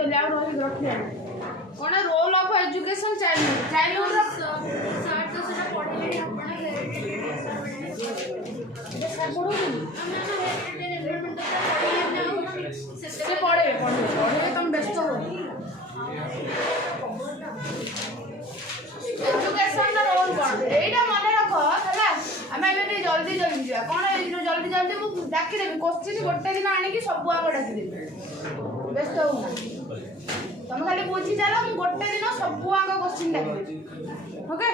जल्दी आउ रही रखिए कौन रोल ऑफ एजुकेशन चाइल्डहुड सर तो सेटा पढ़ेले आपण सर पढ़ो डेवलपमेंट से पढ़े तुम व्यस्त हो एजुकेशन रोल कौन एटा मन रख है आम जल्दी जल्दी जा कौन जल्दी जल्दी मुझे डाकिदेवी क्वेश्चन गोटे दिन आणिकी सब आग डाकिदेवी व्यस्त हो तुम खाली बुझी चल मुझे गोटे दिन सब आग क्वेश्चन डाकिदेवी ओके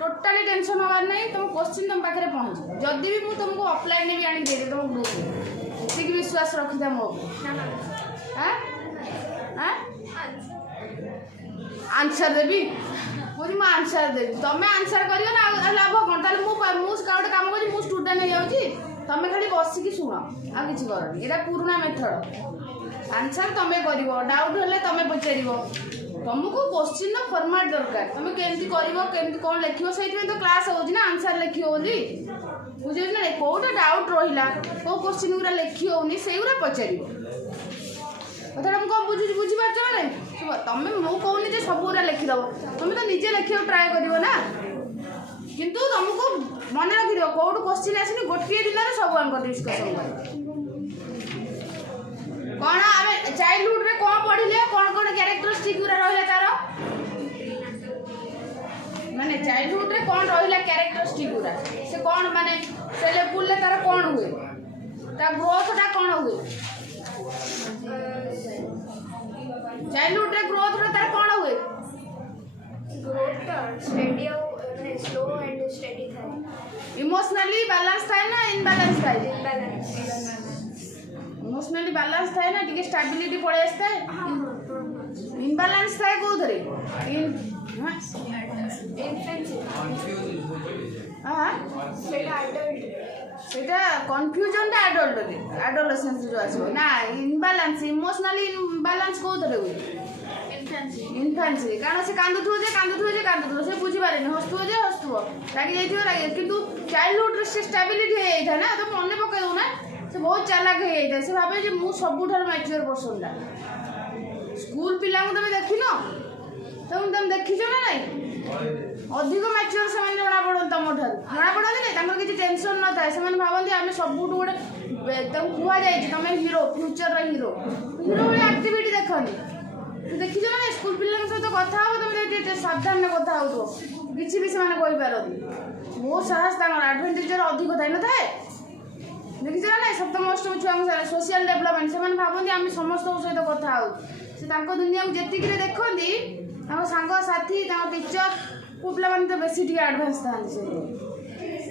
टोटाली टेंशन हबार नहीं तुम क्वेश्चन तुम पाखे पहुँच जदि भी मुझे तुमको ऑफलाइन भी आनी दे तुम ग्रुप ठीक विश्वास रखी था मो आंसर देवी मुझे मुझे आंसर देवी तुम्हें आंसर कर लाभ कौन ताले मुझे गोटे कम कर स्टूडेंट हो जाऊँगी तुम्हें खाली बसिकी शुण आ कि कर यहाँ पुराना मेथड आंसर तुम्हें कर डाउट हेल्ले तुम्हें पचार तुमको क्वेश्चन फॉर्मेट दरकार तुम केमती कर कौन लिख से तो क्लास हो आंसर लिख बोली बुझे ना कौटा डाउट रहा कौ क्वेश्चन गुरा लिखी होनी से पचार कथा मुझे कौन बुझीपार ना तुम मुझे कहूनी सब गुरा लिखिदेव तुम तो निजे लिखा ट्राए कर ना किंतु तुमको मन रखी कौट क्वेश्चन आसनी गोटे दिन में सब आम डिस्कसन कर कौन आम चाइल्डहुड रे कौन पढ़िले कौन कौन कैरेक्टरिस्टिक गुरा रहा तार माने चाइल्डहुड रे कौन रहा कैरेक्टरिस्टिक गुरा से कौन माने से लेवल रे तार कौन हुए ता ग्रोथ टा कौन हुए चाइल्डहुड रे ग्रोथ रे तार कौन हुए ग्रोथ स्टडी माने स्लो एंड स्टडी था इमोशनली बैलेंस थाए ना इनबैलेंस थाए बैलेंस इमोशनली बैलेंस थाए ना टिके स्टेबिलिटी पड़े आस्ते इनबैलेंस थाए कोथरे सेटा कन्फ्यूजन टा एडोलसेंस जो आसो ना इनबैलेंस इमोशनली इनबैलेंस कोथरे हुए इन्फेंसी कारण से कांदुथो से बुझी पारे हस्तुव रागी जाइए किंतु चाइल्डहुड से स्टेबिलिटी हो जाए ना तो मन पकड़ दो ना से बहुत चालाक हो जाए से भावे जो मु सबुठ मैच्योर पर्सन टा स्कूल पिला तुम देख न तुम देखीच ना ना अधिक मैच्योर से जना पड़े तुम जना पड़े नहीं किसी टेंशन न था से भावती आम सबुठ गोटे कह जाए तुम हीरो फ्यूचर हीरो भाई एक्टिविटी देखनी देखीच ना स्कूल पिला सहित कथा हो तुम सावधान कथा हो किसी भी से बहुत साहस एडभेंचर अधिक थाई न थाए देखीच ना सप्तम अष्टम छुआ सोशल डेभलपमेंट से भावती आम समस्त सहित कथा हो दुनिया को जी देखती सांग साथी टीचर पु पे तो बेसी एडभांस था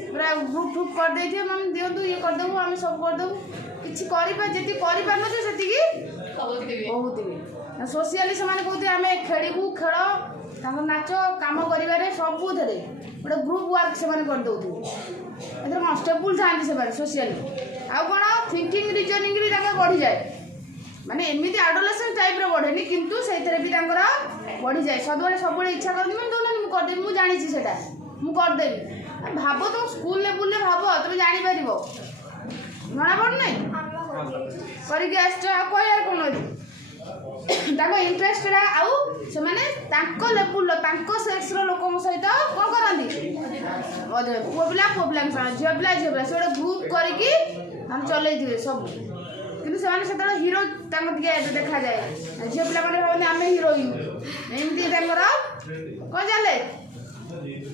पूरा ग्रुप ट्रुप करदे मैम दिंतु ये करदेबू आम सब करदेबू किसी जी बहुत सोशियाली से कहते आम खेलू खेल नाच कम कर सब गोटे ग्रुप वर्क से करदे कौन स्टेबुल था सोशियाली आउ कौन थिंकिंग रिजनिंग भी बढ़ी जाए माने एमती एडोलेसेंस टाइप बढ़ेनि किंतु से भी बढ़ी जाए सब इच्छा करती मैं करदेवी मुझे जानी से करदेवी भाव तुम स्कूल लेवल भाव तुम जापर जना पड़ना करके कह कौन इंटरेस्ट आउ से लेवल सेक्स लोक सहित कौन करती पुआ पिला झील पिला झील पिला से गोटे ग्रुप करके चलते सब कि हीरो देखा जाए झील पिला भावती आम हिरोइन एमती कौन चले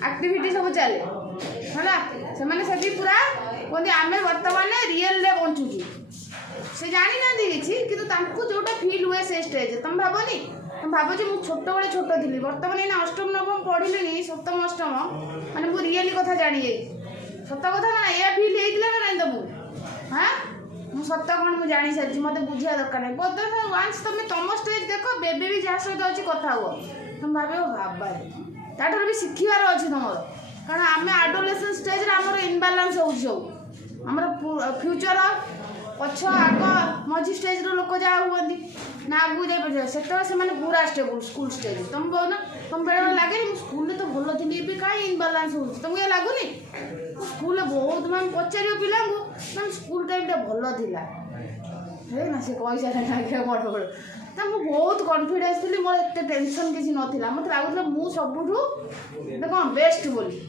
एक्टिविटी सब चले है से पूरा कहते आम बर्तमान रियल बंचुचु से जानी ना कि जोटा फिल हुए से स्टेज तुम भावनी तुम भाव जो मुझे छोट बड़े छोट थी बर्तमान ना अष्टम नवम पढ़िले सप्तम अष्टम माने मुझे रियली कथा जानी सत कथा ना या फिल होता ना ना तुमको हाँ मुझे सत कौन मुझे जानी सारी मत बुझा दरकार नहीं वान्स तुम तुम स्टेज देख बेबी भी जहाँ सहित अच्छी कथा हुआ तुम भाव भाबार ताठर भी शिखार अच्छे तुम कारण आम एडोलेसेंस स्टेज आम इनबालांस हो फ्यूचर पछ आग मझी स्टेज लोक जहाँ हुई ना आगू जाए से पूरा स्टेबल स्कूल स्टेज तुम कहना तुम बेले बेले लगे स्कूल तो भल थी कहीं इनबालांस हो तुमको लगुनि स्कूल बहुत मैम पचार पिला मैम स्कूल टाइम भल थी ना से पैसा बड़ बड़ ना मु बहुत कॉन्फिडेंस थी मोर एत टेंशन किसी नाला मत लगुला मु सबुठू कौन बेस्ट बोली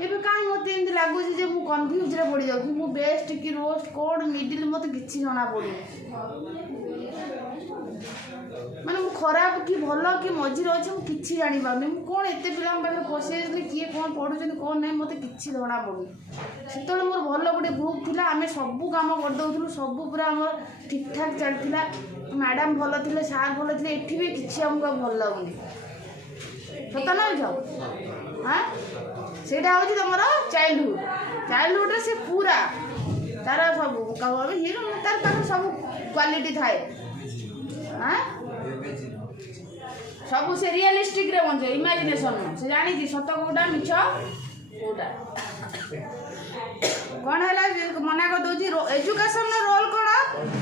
ଏବେ କାହିଁ ମୋତେ ଏମିତି ଲାଗୁଛି ଯେ ମୁଁ କନଫ୍ୟୁଜ୍ରେ ପଡ଼ିଯାଉଛି ମୁଁ ବେଷ୍ଟ କି ରୋଷ୍ଟ କ'ଣ ମିଡ଼ିଲ୍ ମୋତେ କିଛି ଜଣାପଡ଼ୁନି ମାନେ ମୁଁ ଖରାପ କି ଭଲ କି ମଝିରେ ଅଛି ମୁଁ କିଛି ଜାଣିପାରୁନି ମୁଁ କ'ଣ ଏତେ ପିଲାଙ୍କ ପାଖରେ ପଶି ଯାଇଥିଲି କିଏ କ'ଣ ପଢ଼ୁଛନ୍ତି କ'ଣ ନାହିଁ ମୋତେ କିଛି ଜଣାପଡ଼ୁନି ସେତେବେଳେ ମୋର ଭଲ ଗୋଟେ ଗ୍ରୁପ୍ ଥିଲା ଆମେ ସବୁ କାମ କରିଦେଉଥିଲୁ ସବୁ ପୁରା ଆମର ଠିକ୍ ଠାକ୍ ଚାଲିଥିଲା ମ୍ୟାଡ଼ାମ୍ ଭଲ ଥିଲେ ସାର୍ ଭଲ ଥିଲେ ଏଠି ବି କିଛି ଆମକୁ ଆଉ ଭଲ ଲାଗୁନି ସତ ନା ମିଛ ହାଁ ସେଇଟା ହେଉଛି ତୁମର ଚାଇଲ୍ଡହୁଡ଼୍ ସେ ପୁରା ତାର ସବୁ ହିରୋ ତାର ପାଖରେ ସବୁ କ୍ୱାଲିଟି ଥାଏ ସବୁ ସେ ରିଅଲିଷ୍ଟିକ୍ରେ ବଞ୍ଚେ ଇମାଜିନେସନ୍ ସେ ଜାଣିଛି ସତ କେଉଁଟା ମିଛ କେଉଁଟା କ'ଣ ହେଲା ମନା କରିଦେଉଛି ଏଜୁକେସନ୍ର ରୋଲ୍ କ'ଣ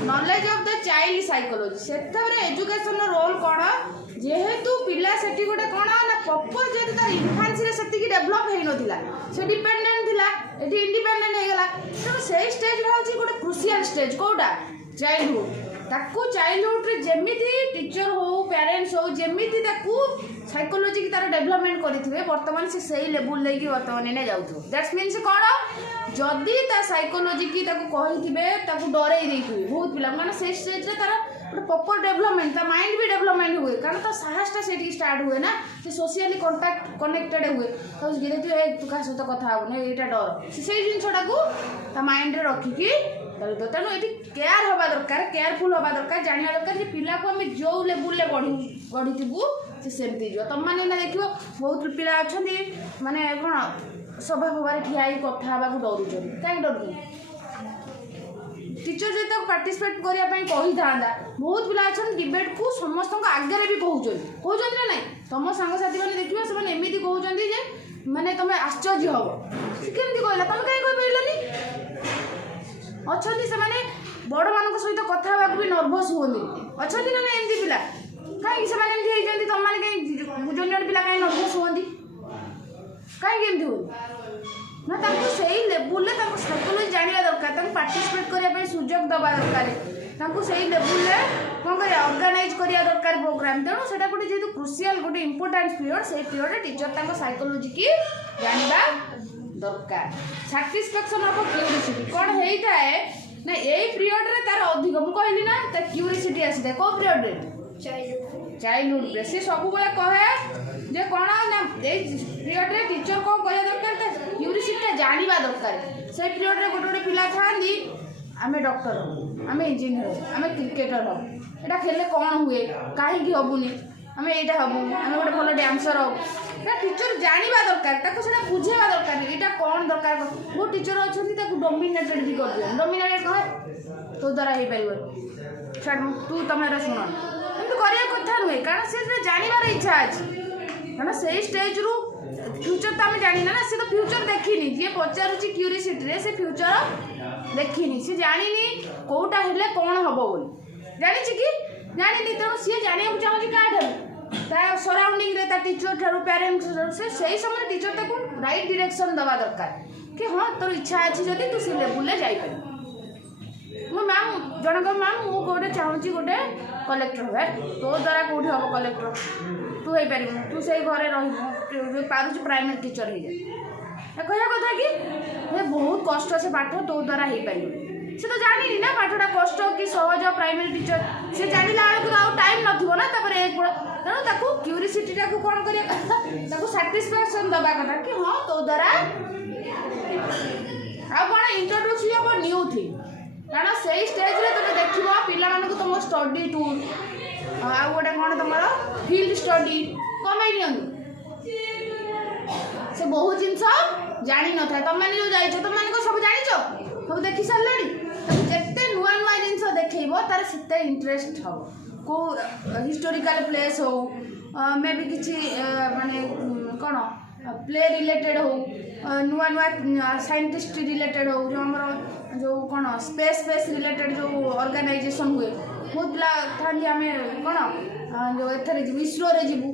knowledge of the child psychology ସେତେବେଳେ ଏଜୁକେସନ୍ର ରୋଲ୍ କ'ଣ ଯେହେତୁ ପିଲା ସେଠି ଗୋଟେ କ'ଣ ନା ପ୍ରପର୍ ଯେହେତୁ ତାର ଇନଫାନ୍ସିରେ ସେତିକି ଡେଭଲପ୍ ହେଇନଥିଲା ସେ ଡିପେଣ୍ଡେଣ୍ଟ ଥିଲା ଏଠି ଇଣ୍ଡିପେଣ୍ଡେଣ୍ଟ ହେଇଗଲା ତେଣୁ ସେଇ ଷ୍ଟେଜ୍ଟା ହେଉଛି ଗୋଟେ କ୍ରୁସିଆଲ୍ ଷ୍ଟେଜ୍ କେଉଁଟା ଚାଇଲ୍ଡହୁଡ଼୍ ତାକୁ ଚାଇଲ୍ଡହୁଡ଼୍ରେ ଯେମିତି ଟିଚର୍ ହଉ ପ୍ୟାରେଣ୍ଟସ୍ ହଉ ଯେମିତି ତାକୁ ସାଇକୋଲୋଜି କି ତାର ଡେଭଲପମେଣ୍ଟ କରିଥିବେ ବର୍ତ୍ତମାନ ସେ ସେଇ ଲେବୁଲ୍ ନେଇକି ବର୍ତ୍ତମାନ ଏଇନେ ଯାଉଥିବ ଦ୍ୟାଟ୍ସ ମିନ୍ସ କ'ଣ ଯଦି ତା ସାଇକୋଲୋଜି କି ତାକୁ କହିଥିବେ ତାକୁ ଡରେଇ ଦେଇଥିବେ ବହୁତ ପିଲା ମାନେ ସେଇ ଷ୍ଟେଜ୍ରେ ତାର ଗୋଟେ ପ୍ରପର୍ ଡେଭଲପମେଣ୍ଟ ତା ମାଇଣ୍ଡ ବି ଡେଭଲପମେଣ୍ଟ ହୁଏ କାରଣ ତା ସାହସଟା ସେଠିକି ଷ୍ଟାର୍ଟ ହୁଏ ନା ସେ ସୋସିଆଲି କନେକ୍ଟେଡ୍ ହୁଏ ତ ଧୀରେ ଧୀରେ ତୁ କାହା ସହିତ କଥା ହେବୁନି ଏଇଟା ଡର ସେଇ ଜିନିଷଟାକୁ ତା ମାଇଣ୍ଡରେ ରଖିକି ତେଣୁ ଏଠି କେୟାର ହେବା ଦରକାର କେୟାରଫୁଲ୍ ହେବା ଦରକାର ଜାଣିବା ଦରକାର ଯେ ପିଲାକୁ ଆମେ ଯେଉଁ ଲେବୁଲ୍ରେ ଗଢ଼ିଥିବୁ ସେ ସେମିତି ଯିବ ତୁମମାନେ ନା ଦେଖିବ ବହୁତ ପିଲା ଅଛନ୍ତି ମାନେ କ'ଣ ସଭା ଫଭାରେ ଠିଆ ହେଇକି କଥା ହେବାକୁ ଡରୁଛନ୍ତି କାହିଁକି ଡରୁଛନ୍ତି टीचर जो पार्टिसिपेट करने कहीथा बहुत पिला अच्छा डिबेट को समस्त आगे भी कहते ना ना तुम सांगसाथी मैंने देखिए से एमती कहते माने तुम आश्चर्य हम से कमी कहला तुम कहीं कहपारानी अच्छा से बड़ मान सहित कथा भी नर्भस हुए अच्छा ना ना एमती पिला कहीं तुम मैंने कहीं जन पिला कहीं नर्भस हुए कहीं हो ना से लेवल साइकोलोजी जाना दरकार पार्टिसिपेट करने सुजोग दबा दरकार से लेवल कौन कर ऑर्गेनाइज करा दरकार प्रोग्राम तेणु से गोटे जेहतु क्रुशियल गोटे इंपोर्टेंट पीरियड से पीरियड टीचर साइकोलोजी की जानवा दरकार सैटिस्फैक्शन ऑफ क्यूरियोसिटी कौन होता है ना यही पीरियड रे तार अधिक मुझे कहली ना क्यूरियोसिटी आसी था कौ पीरियड चाइल्डहुड रे से सब बेले कहे जे कौन ना पीरियड रे टीचर कौन कह दरकार क्यूरियोसिटी जानवा दरकार से पीरियड रे गोटे गोटे पिला था आम डॉक्टर हम आम इंजीनियर आम क्रिकेटर हम यहाँ खेले कौन हुए कहीं हेबुनि आम यहाँ हम आम गोटे भल डांसर हम टीचर जानवा दरकार से बुझेवा दरकार यहाँ कौन दरकार वो टीचर अच्छा डोमिनेटेड भी कर दिया डोमिनेटेड कहे तो द्वारा हो पार छाड़ तू तुम शुण एमती करने कथा नुहे कारण से जानवर इच्छा अच्छी कारण से स्टेज रु फ्यूचर तो आम जाना ना से तो फ्यूचर देखनी जी पचारूँ क्यूरियोसिटी से फ्यूचर देखनी सी जानी कौटा हेले कौन हम बोली जानी कि जानी तेणु सी जाना चाहूँगी क्या सराउंडिंग रे टीचर ठारू पेरेंट्स से समय टीचर ताको राइट डायरेक्शन दवा दरकार कि हाँ तोर इच्छा अच्छी जब तू से लेवल जापर मो मैम जनक मैम मु गोटे चाहूँगी गोटे कलेक्टर हे तो द्वारा कौटी हम कलेक्टर तू हो पार तू से घरे पार्छ प्राइमरी टीचर हो जाए कह कथा कि बहुत कष्ट से पाठ तो द्वारा हो पार से तो जानी ना पाठटा कष्ट कि सहज प्राइमरी टीचर से जानला बेलू आउ टाइम नथिबो ना एक तेणु ताकू क्यूरियोसिटी टाकू कौन कर साटिस्फैक्शन दबा कथा कि हाँ तो द्वारा आ कौन इंट्रोड्यूस हम न्यू थिंग कारण से स्टेज रे तुम देखो पिला तुम स्टडी टूर आ गोटे कौन तुम फील्ड स्टडी कमाई नि से बहुत जिनस जानी न था तुम जो जाइछ तुम सब जानिछ सब देखी सारे जिते नुआ नुआ जिनस देखेब तार से इंटरेस्ट हम को हिस्टोरिकल प्लेस हो मे भी किसी माने कौन प्ले रिलेटेड हो नुआ नुआ साइंटिस्ट रिलेटेड हो जो आम जो कौन स्पेस रिलेटेड जो ऑर्गेनाइजेशन हुए बहुत पिला था आम कौन जो एथरे इसरो रे जीवु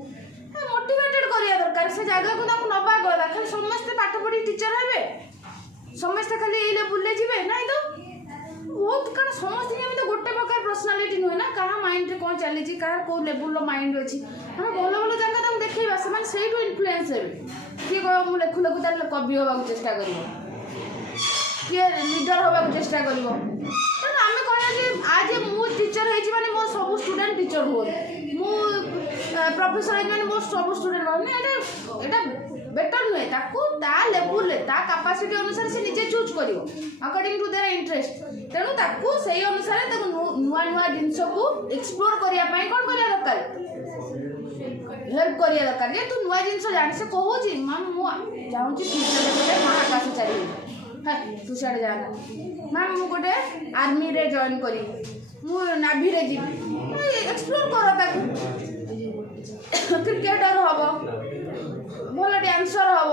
मोटिवेटेड करिया दरकार से जगह को नवा गला खाली समस्ते पाठ पढ़ी टीचर हे समस्ते खाली ये लेवल जीवे ना तो बहुत कारण समस्त तो गोटे प्रकार पर्सनालीटी नुहे ना क्या माइंड रे कौन चली क्या कौ लेवल माइंड अच्छी आम भल भल जगह तुम देखा से इनफ्लुएंस हे किए कह मुझे लेखु लेखु तार कवि हवा चेष्टा कर किए लीडर हवा चेष्टा कर आम कह आज मु टीचर होने मो सब स्टूडेंट टीचर हो प्रोफेसर होने मो सब स्टूडेंट हो बेटर नुहे लेवल कैपेसिटी अनुसार से निजे चूज कर अकॉर्डिंग टू देयर इंटरेस्ट तेणु से अनुसार नुआ नुआ जिनस को एक्सप्लोर करने कौन करने दरकार हेल्प करने दरकार जे तू नुआ जिनस जान से कहूँ मैम मुझे फ्यूचर महाकाश चली तू सियाड़े जाना मैम मु गोटे आर्मी रे जॉइन करी मु नाभी रे जी एक्सप्लोर कर क्रिकेटर हम भल डांसर हम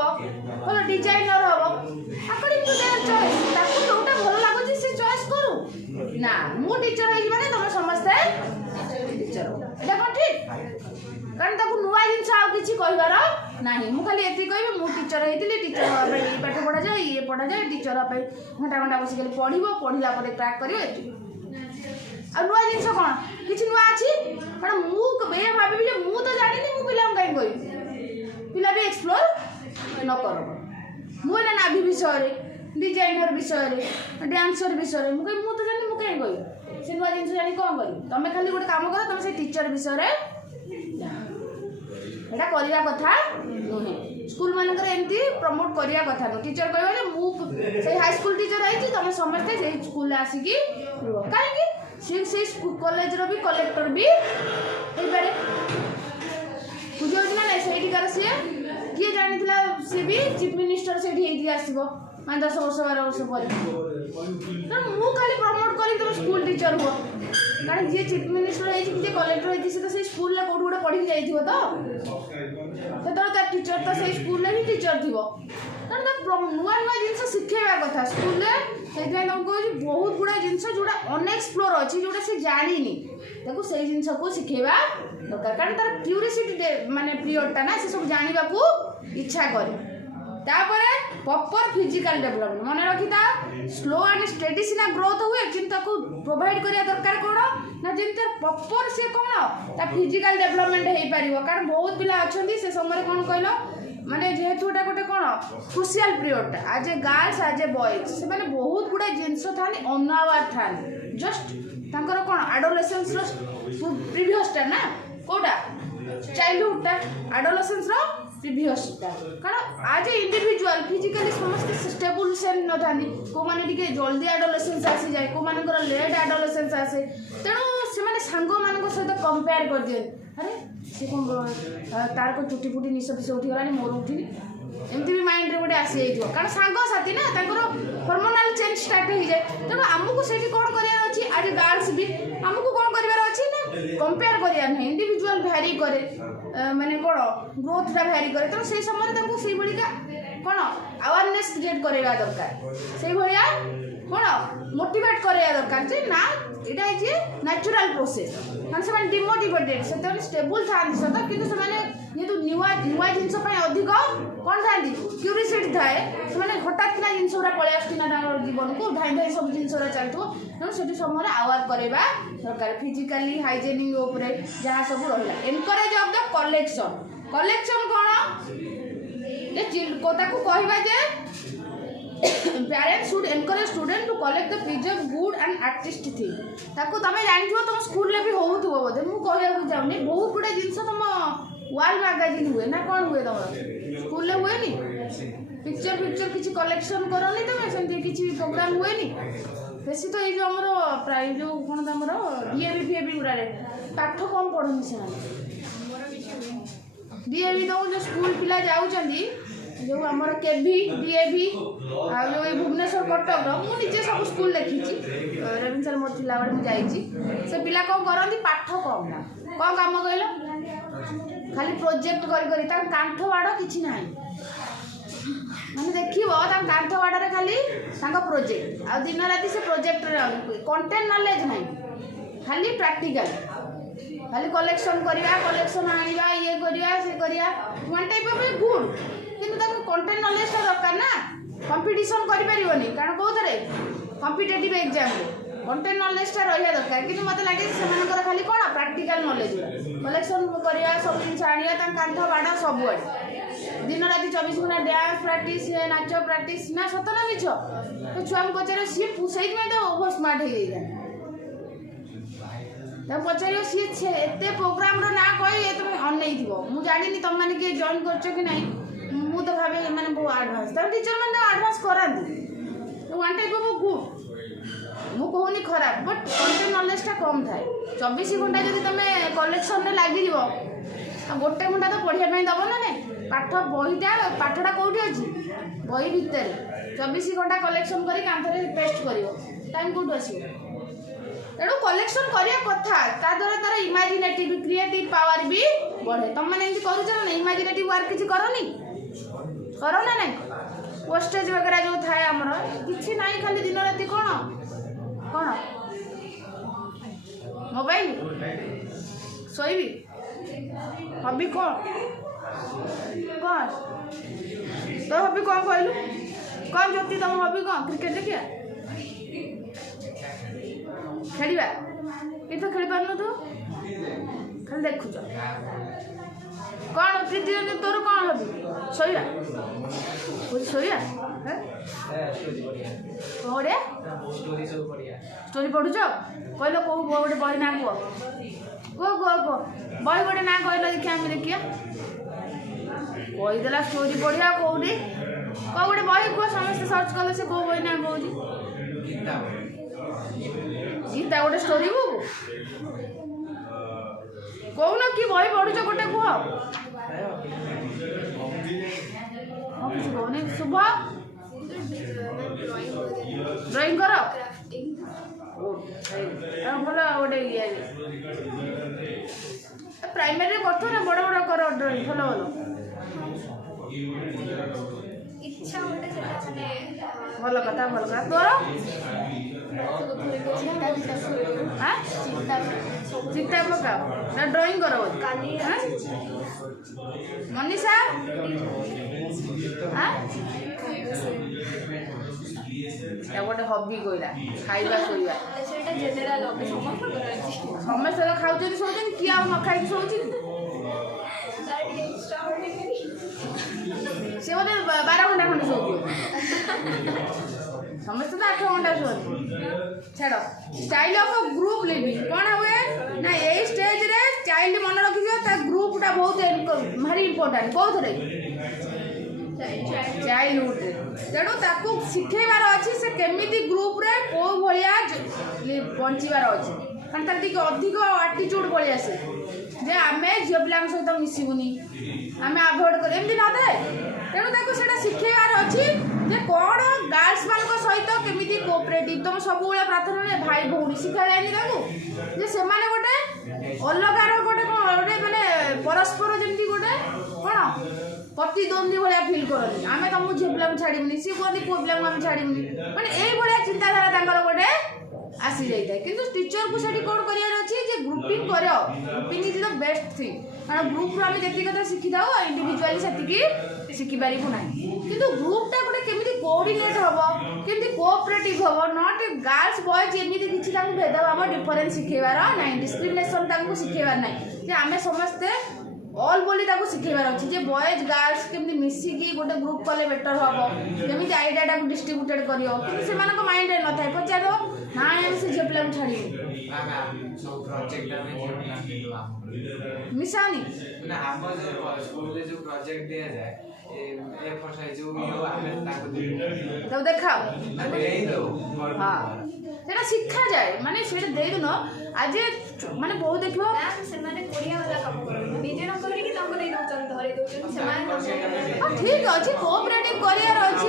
भल डिजाइनर हम अकॉर्डिंग टू देयर चॉइस जोटा भल लगुच से चॉइस करू ना मु टीचर है माने तुम समस्ते टीचर एटा कोन ठीक कारण ताकू नुआ जिनस आ किछि कहबार नाही मु खाली एति कहबे मु टीचर हेतिली टीचर होबे ई पाठ पढ़ा जाय ये पढ़ा जाय टीचर होबे घंटा घंटा बसी खाली पढ़िबो पढ़िला परे क्रैक करियो एति आ नुआ जिनस कोन किछि नुआ अछि कारण मु बे भाबी जे मु तो जानिनी मु पिला काई कहि पिला भी एक्सप्लोर न कर मुझे नाभी विषय डिजाइनर विषय डांसर विषय मुझे तो जानी मुझे कहीं कह से नुआ जिन जानी कौन कर तुम्हें खाली गोटे काम कर तुम से टीचर विषय यहाँ करवा कथा नुहे स्कूल मानकर एमती प्रमोट करवा कथा नुह टीचर कह मुझे हाई स्कूल टीचर आई तुम समस्ते से स्कूल आसिकी रुह कहीं से कॉलेज भी कलेक्टर भी हो पारे बुझे ना से सी किए जानी सी भी चीफ मिनिस्टर से आसो मैं 10 वर्ष 12 वर्ष पर मु खाली प्रमोट करी तुम स्कूल टीचर हो कारण जी चीफ मिनिस्टर है कलेक्टर है तो स्कूल कौट गोटे पढ़ी जाइए तो टीचर तो से स्कूल ही टीचर थी कारण नुआ नुआ जिन शिखेवा कथा स्कूल से बहुत गुड़ा जिनस जोड़ा अनएक्सप्लोर अच्छी जोड़ा से जानी से जिन को शिखेवा दरकार कारण तार क्यूरियोसिटी माने पीरियडटा ना से सब जानिबा को इच्छा करे तापर प्रॉपर फिजिकल डेवलपमेंट मन रखी था स्लो एंड स्टेडी सीना ग्रोथ हुए किंतु प्रोवाइड करिया दरकार कोन ना जिनते प्रॉपर से कोन ता फिजिकल डेवलपमेंट हे परिबो कारण बहुत पिला अछंती से समय कोन कहलो माने जेहेतु एटा गोटे कोन क्रुशियल पीरियड आज ए गर्ल्स आज ए बॉयज से माने बहुत गुडा जिंस थानी अनअवेयर थानी जस्ट तांकर कोन एडोलेसेंस रो प्रीवियस टा ना कोडा चाइल्डहुड टा एडोलेसेंस रो प्रीवियस टा कारण आज ए इंडिविजुअल फिजिकली समस्त स्टेबल सेम न थानी को माने टिके जल्दी एडोलेसेंस आसी जाय को माने कर लेट एडोलेसेंस आसे तेणु से माने सांगो मानको सहित कंपेयर कर दिए अरे से कौन तार को चुटी फुटी निश फिश उठीगलानी मोर उठिनी एमती भी माइंड रे गोटे आसी जाइए कारण सांग साथी ना हॉर्मोनल चेंज स्टार्ट हो जाए तेणु आमको से कौन करार अच्छी आज गर्ल्स भी आमको कौन करार अच्छी ना कंपेयर करार ना इंडिविजुअल भैरी करे माने कौन ग्रोथटा भैरी करे तेणु से समय से कौन अवेयरनेस क्रिएट करवा दरकार से भाया कौन मोटिवेट करवा दरकार जे ना यहाँ है नेचुरल प्रोसेस मैंने से डिमोटिवेटेड से स्टेबल था सत कि जेहतु नुआ नुआ जिनस अधिक कौन था क्यूरियोसिटी थाए से हठात ना जिन पलि आसना जीवन को धाई धाई सब जिन चलते तेणु से समय आवार करवा दरकार फिजिकाली हाइजेनिक जहाँ सब रहा encourage of the collection collection कौन कहवा parents should encourage student to collect the preserve good and artistic thing ताको तमे जानिथो तुम स्कूल ले भी होउथबो बोधे मु कहया को जाउनी बहुत गुडा जिंस तुम वॉल मैगजीन हुए ना कोन हुए तुम स्कूल ले हुए नी पिक्चर किछि कलेक्शन करनी तमे सेंती किछि प्रोग्राम हुए नी बेसी तो ये जो हमरो प्राइम जो कोन हमरो डीएबी गुरा रे पाठ कम पढनी से डीएबी तो जो स्कूल पिला जाउ चंदी जो आमर केवी डीएवी आ जो भुवनेश्वर कटक मुझे सब स्कूल देखी रेवेन्सा सर मोर थिला बेले मुझे से पिला कौन करती पाठ कम ना कौन काम कहल खाली प्रोजेक्ट करी कांथ बाड़ कि ना मैंने देख कांथ बाड़े खाली प्रोजेक्ट आ दिन राति से प्रोजेक्ट कंटेंट नॉलेज ना खाली प्रैक्टिकल खाली कलेक्शन करवा कलेक्शन आनिबा ये करवा से करवा वन टाइप ऑफ गुड किंतु कंटेंट नॉलेज दरकार ना कंपटीशन करि परिबोनी कारण कोथरे कॉम्पिटिटिव एग्जाम कंटेंट नॉलेजटा रहा दरकार कि मत लगे से खाली कौन प्रैक्टिकल नॉलेज कलेक्शन करवा सब जिन आनिया कांथ बाड़ सबुआड़े दिन राति 24 घंटा डांस प्रैक्टिस नाच प्रैक्टिस ना सत ना मिछ तो छुआ पचार सी से तो ओवर स्मार्ट हो जाए पचार सी एत प्रोग्राम ना कही तुम अनई थो मुझे जानी तुम मैंने किए जॉइन कर कि नहीं मुझे तो भावे मैंने बहुत आडभांस तब टीचर मैंने आडभांस कराती वन टाइप ऑफ गुड मु कहूनी खराब बट कंटेंट नॉलेजटा कम थाए 24 घंटा जब तुम कलेक्शन में लग गोटे घंटा तो पढ़ाई दब ना नहीं पाठ बहीटा पाठटा कौटी अच्छी बही भितर 24 घंटा कलेक्शन कर कांथरे पेस्ट कर टाइम कौटू आस तेणु कलेक्शन करने कथा द्वारा तार इमेजिनेटिव क्रिएटिव पावर भी बढ़े तुम मैंने करुच ना इमेजिनेटिव वर्क किसी करनी कर ना नहीं पोस्टेज वगैरह जो थाए आमर कि ना खाली दिन राति कौन कौन मोबाइल शोबी हबी कौन कौन तो हबी कौन कहलु कौन ज्योति तुम हबी कौन क्रिकेट देखिया खेलिबा ये तो खेली पारनु तू खाली देखुच कौन प्रीति तोर कौन हबी शोया शोया कौड़े स्टोरी पढ़ुच कहल कौ गोटे बही ना कह कह बही गोटे ना कहल देखिए आम देखिए कहीदेला स्टोरी पढ़िया कौटी कौ गोटे बही कह समस्त सर्च कले से कौ बही ना कह गीता गोटे स्टोरी बुक कौन कि बही पढ़ुच गोटे कह कौन शुभ ड्राइंग कर भल गोटे ये प्राइमरी कर ना बड़ बड़ कर ड्राइंग भल भल इच्छा होते भल कथा तोर चिट्टा पका ना ड्राइंग कर मनीषा गोटे हबी कहला खाଇବା शोवा समस्त तो खाऊ शोचन किए आ न खाई शोची सी बोले 12 घंटा खंडे शोच समस्त तो 8 घंटा शोच छाड़ स्टाइल ऑफ ग्रुप लिविंग कौन हुए ना ये स्टेज रे चाइल्ड मन रखी ग्रुपटा बहुत भारी इंपोर्टाट कौन चाइल्डहुड तेणु ताकू शिखेबार अच्छी से केमिति ग्रुप रे को भलिया बंचीबार अच्छी कारण तार टिके अधिक आटिट्यूड पलि आसे जे आमे झियो पिला सहित मिसबुनी आमे अवॉइड कर एमती न थाए तेणु ताकू सेटा शिखेबार अच्छी जे कौन गर्ल्स मान सहित केमिति कोऑपरेटिव तुम सब प्रार्थना भाई भौणी शिखा जानी ताकू जे से माने गोटे अलगार गोटे गोटे माने परस्पर जेमती गोटे कौन प्रतिद्वंदी भाया फिल करनी आम तुमको झील पिला छाड़बूनी सी कहते पुओ पिला आम छाड़बूनी मैंने यही चिंताधारा गोटे आसी जाए कि टीचर को सेठी कौन करार अच्छी ग्रुपिंग कर grouping is the best thing कारण ग्रुप रू आम जी कथा शिखी था इंडिविजुआली से शिखिपारू ना कि ग्रुपटा गोटे केमी कोअर्डिनेट हम केमी कोऑपरेटिव हम नॉट गर्ल्स बॉयज एमती किसी भेदभाव डिफरेन्स शिखेबार ना डिस्क्रिमिनेशन शिखेबार ना आम समस्ते ऑल बोली ताको शिखेबार अच्छी जे बॉयज गर्ल्स केमती मिसिकी गोटे ग्रुप कले बेटर हम केमी आइडिया को डिस्ट्रीब्यूटेड कर से माइंड न था पचार ना आम से झील पिला छाड़ी मिसानी तब देखा हाँ सेटा शिखा जाए माने सेटा दे दिन आज माने बहुत देखो ठीक अच्छे कोऑपरेटिव करियर अच्छी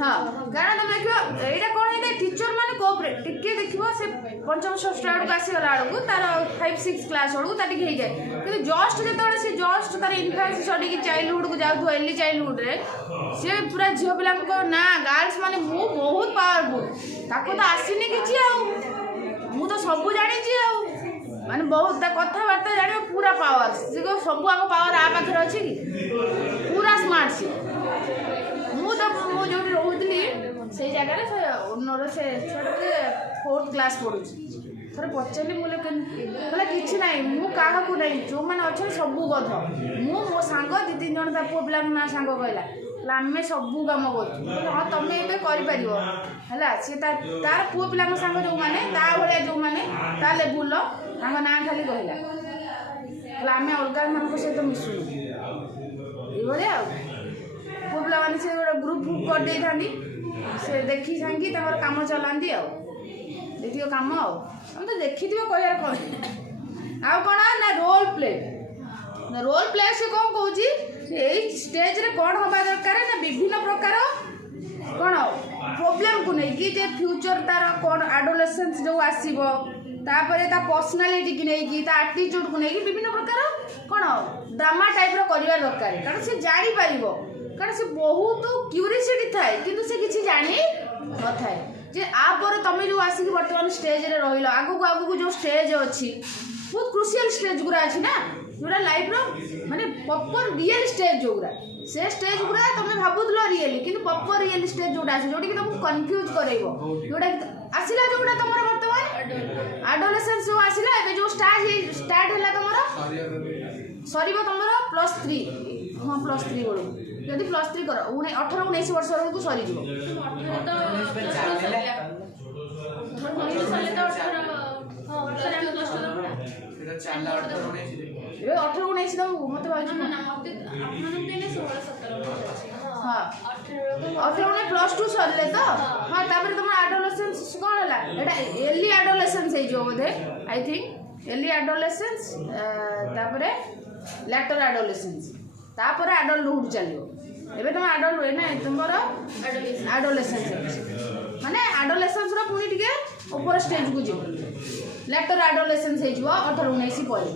हाँ कारण तुम देख यहाँ कौन होता है टीचर मैंने कोऑपरेट टिके देखो से पंचम षष्ठ आड़ आसगला बेलू तार 5-6 क्लास बेलू तार हो जाए कि जस्ट जो सी जस्ट तार इनफान्स छड़ी चाइल्डहुड को जाऊ एर्ली चाइल्डहुड रे सी पूरा झील पिला ना गर्ल्स माने मु बहुत पावरफुल ताको तो आसीनी कि मु तो सब जानी माने बहुत कथबार्ता जान पूरा पावर सी सब आम पावर आ पाखे अच्छी कि पूरा स्मार्ट सी मु जो रोली से जगह से ओनर से छुआटे 4th क्लास पढ़ुँ थे पचारि बोले बोले कि ना मुझे ना जो मैंने अच्छा सबू गध मो सांग 2-3 जन पुओ पिला ना सांग कहला आम सबू कम कर हाँ तुम ए है सी तार पुओ पिला सांग जो मैंने भाया जो मैंने ता लेवुल ना खाली कहला आम अलग मान सहित मिसुनु ये पुओ पिला मैंने से गोटे ग्रुप कर दे था से देखी सांगी काम चलाती देखिए कम आम तो देखी थी कह कौन आउ कौन ना रोल प्ले से कौन कौन यही स्टेज रे कौन हवा दरकार ना विभिन्न प्रकार कौन प्रोब्लेम को नहीं कि फ्यूचर तार कौन एडोलेसेंस जो आसो तापर ता पर्सनालिटी की नहीं ता एटीट्यूड को नहीं विभिन्न प्रकार कौन ड्रामा टाइप रो करवा दरकार कारण से जानी पारिबो कारण से बहुत क्यूरियोसिटी थाए किंतु से किछि जानी न थाए जे आपर तुम जो आसिक बर्तमान स्टेज रे रहिलो आगु जो स्टेज अच्छी बहुत क्रुशियल स्टेज गुरा अच्छी ना जोड़ा लाइफ रो माने प्रॉपर रियल स्टेज जोगुरा से स्टेज गुरा तुम भाबुतलो रियली किंतु प्रॉपर रियल स्टेज जोड़ा अछि जोटी कि तुमको कंफ्यूज करैबो जोड़ा आसिला जोड़ा तमरा वर्तमान एडोलेसेंस जो आसिला एबे जो स्टार्ट होला तमरा सरीबो तमरा +3 हां +3 बोलो यदि +3 कर 18-19 वर्ष को सरी जीवो ये 18-19 दो मत भाई ना मते आपन देले 16-17 हां 18 +2 सरले तो हां तापर तुम एडोलेसेंस कोन होला एटा अर्ली एडोलेसेंस हे जो बोधे आई थिंक अर्ली एडोलेसेंस तापर लेटर एडोलेसेंस तापर एडल्टहुड चलियो एबे तुम एडल्ट होय ना तुमरो एडोलेसेंस माने एडोलेसेंस रो पुनी टिके ऊपर स्टेज को जीव लेटर एडोलेसेंस हे जीव 18-19 परे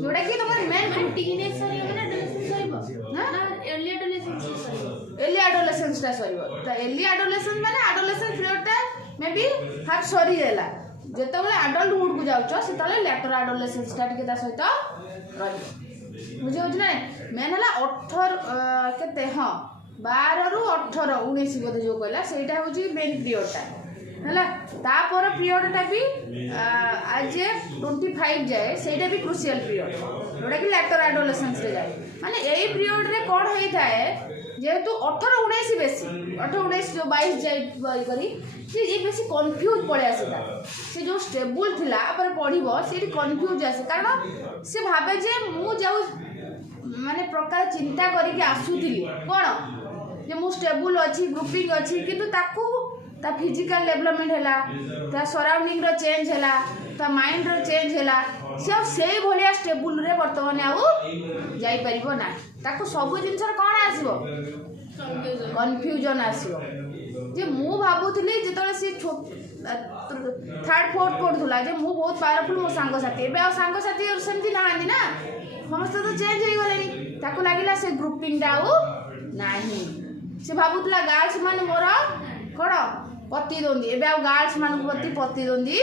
जोड़ा कि तुम मेन टीनेज सरी माने एडोलेसेंस सरीबो ना अर्ली एडोलेसेंस सरीबो अर्ली एडोलेसेंस ता सरीबो त अर्ली एडोलेसेंस माने एडोलेसेंस पीरियड ता मे बी हाफ सरी देला जेते बेले एडल्टहुड को जाउछो सेतले लेटर एडोलेसेंस ता टिके ता सहित रही बुझे हो ना मेन हला 18 केते हां 12 रु 18 19 बोधे जो कहला सेटा होची मेन पीरियड ता हला तापर पीरियड ता भी आज 25 जाए सेटा भी क्रुशियल पीरियड जोटा कि लेटर एडोलेसेंस रे जाए माने एई पीरियड रे कोन होई थाए जेहेतु 18-19 बेसी 18-19 जो 22 जाए करी ये बेसी कंफ्यूज पड़े आसेता से जो स्टेबल थिला पर पढ़िबो से कंफ्यूज आसे कारण से भाबे जे मु जाऊ माने प्रकार चिंता करिके आसुतिली कोन जे मु स्टेबल अछि ग्रुपिंग अछि किंतु ताकू ता फिजिकल डेवलपमेंट हैला ता सराउंडिंग रो चेंज हैला ता माइंड रो चेंज हैला से भलिया स्टेबल रे वर्तमान आउ जाई परिबो ना ताकू सब जिंसर कोन आसीबो कंफ्यूजन आसीबो जे मु भाबुतली जेतले से 3rd 4th पढ़ुला जे मु बहुत पावरफुल मो सांग साथी एबे आ सांग साथी सेमती नाहांदी ना समस्त तो चेंज हो गलेनी ताकू लागिला से ग्रुपिंग डाउ नाही से भाबुतला गर्ल्स मान मोर कोन पति दोंदी एबे आ गर्ल्स मान पति दोंदी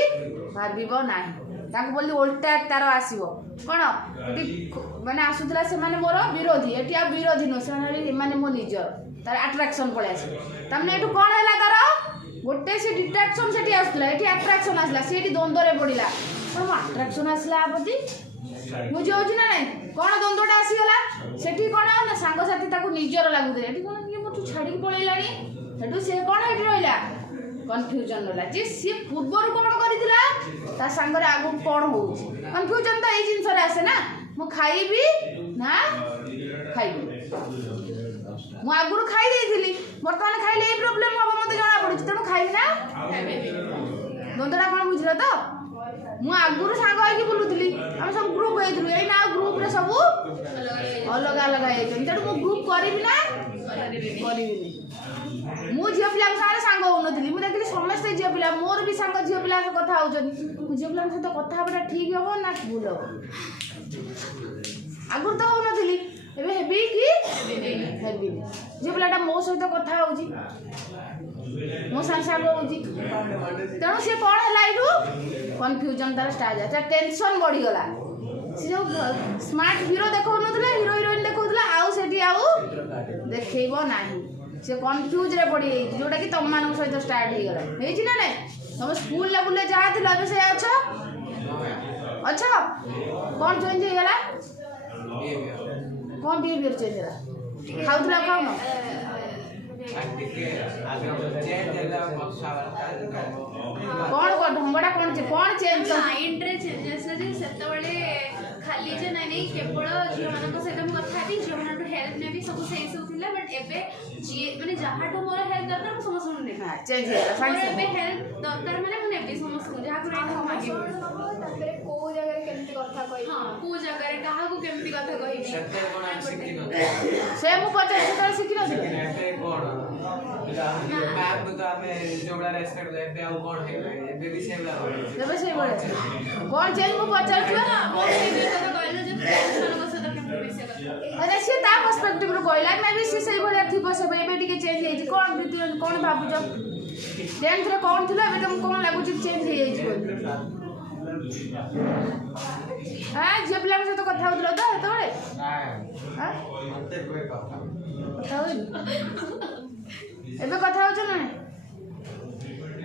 भाबिबो नाही ताकू बोली उल्टा तार आसीबो कोन एटी माने आसुतला से माने मोर विरोधी एटी आ विरोधी न से माने मो निजर तार अट्रैक्शन पळे आसी तमने एटू कोन हैला तार गोटे से डिट्रैक्शन सेठी आसला एटी अट्रैक्शन आसला सेठी द्वंद्व रे पड़िला तो अट्रैक्शन आसला आपति बुझी होची ना नहीं कोन द्वंद्वटा आसी गला सेठी कोन ना सांग साथी ताकू निजर लागु दे एटी कोन कि मो छाडी पळैलानी हेटू से कोन हेटी रहला कंफ्यूजन होला जे से पूर्व रो कोन करितला ता संग रे आगु कोन होउची कंफ्यूजन त एई जिंस रे आसे ना मु खाइबी ना खाइबी मु आगु खाइ देइथिली वर्तमान खाइले ए प्रॉब्लम हबो मते जणा पडुची तनु खाइबी ना दोंदरा कोन बुझलो त मु आगु सांग होई बुलुथिली हम सब ग्रुप होइथिलु एई ना ग्रुप रे सब अलग अलग आइ तनु मु ग्रुप करिबी ना करिबी मु झियो पिला सारे सांग होनथिली मु देखली समस्त झियो पिला मोर भी सांग झियो पिला से कथा होजनी मु झियो पिला से तो कथा हबटा ठीक हबो ना भूल हबो आगु तो होनथिली एबे हेबी कि हेबी झियो पिलाटा मो सहित कथा होजी मो सांग होजी तणु से कोन हला इडू कंफ्यूजन तार स्टार्ट जा टेंशन बढ़ी गला से जो स्मार्ट हीरो देखौ नथले हीरो हीरोइन देखौतला आउ सेठी आउ देखैबो नाही से कन्फ्यूज रे पड़ी जाइए जोटा कि तुम मान सहित स्टार्ट हो गला है ना नहीं तुम स्कूल लेवल जहाँ थी अभी से अच्छा कौन चेंज हो गला कौन बिहेवियर चेंज है खाऊला खाऊन कौन ढंगटा कौन चेंज माइंड रे चेंजेस जे सेतबळे खाली जे नाही केवळ झियो मानक सहित मु कथा थी झियो मानक हेल्प ने भी सब सही से उथिला बट एबे जी माने जहाटो मोर हेल्प दरकार समस्त ने हां चेंज है मोर एबे हेल्प दरकार माने मु नेबी समस्त जहा को रेखा मागी तापरे को जगह रे केमती कथा कहि हां को जगह रे काहा को केमती कथा कहि सत्य कोन हम सिखि न से मु पचास से सिखि न एबे कोन मैम तो हमें जोड़ा रेस्पेक्ट दे एबे आ कोन है एबे भी सेवला एबे से बड़े कौन चेंज मु पचास छु ना मोर से कथा कहले जे मानक सहित केमती विषय कथा अरे से ता पर्सपेक्टिव रो कहला मैं भी से सही भले थिबो से एबे टिके चेंज हे कोन भीतर कोन भाबुछ 10th रे कोन थिला एबे तुम कोन लागु चेंज हे जाई बोल हां जे प्लान से तो कथा होतलो तो हेतबे हां मते कोई कथा होई एबे कथा होछ ना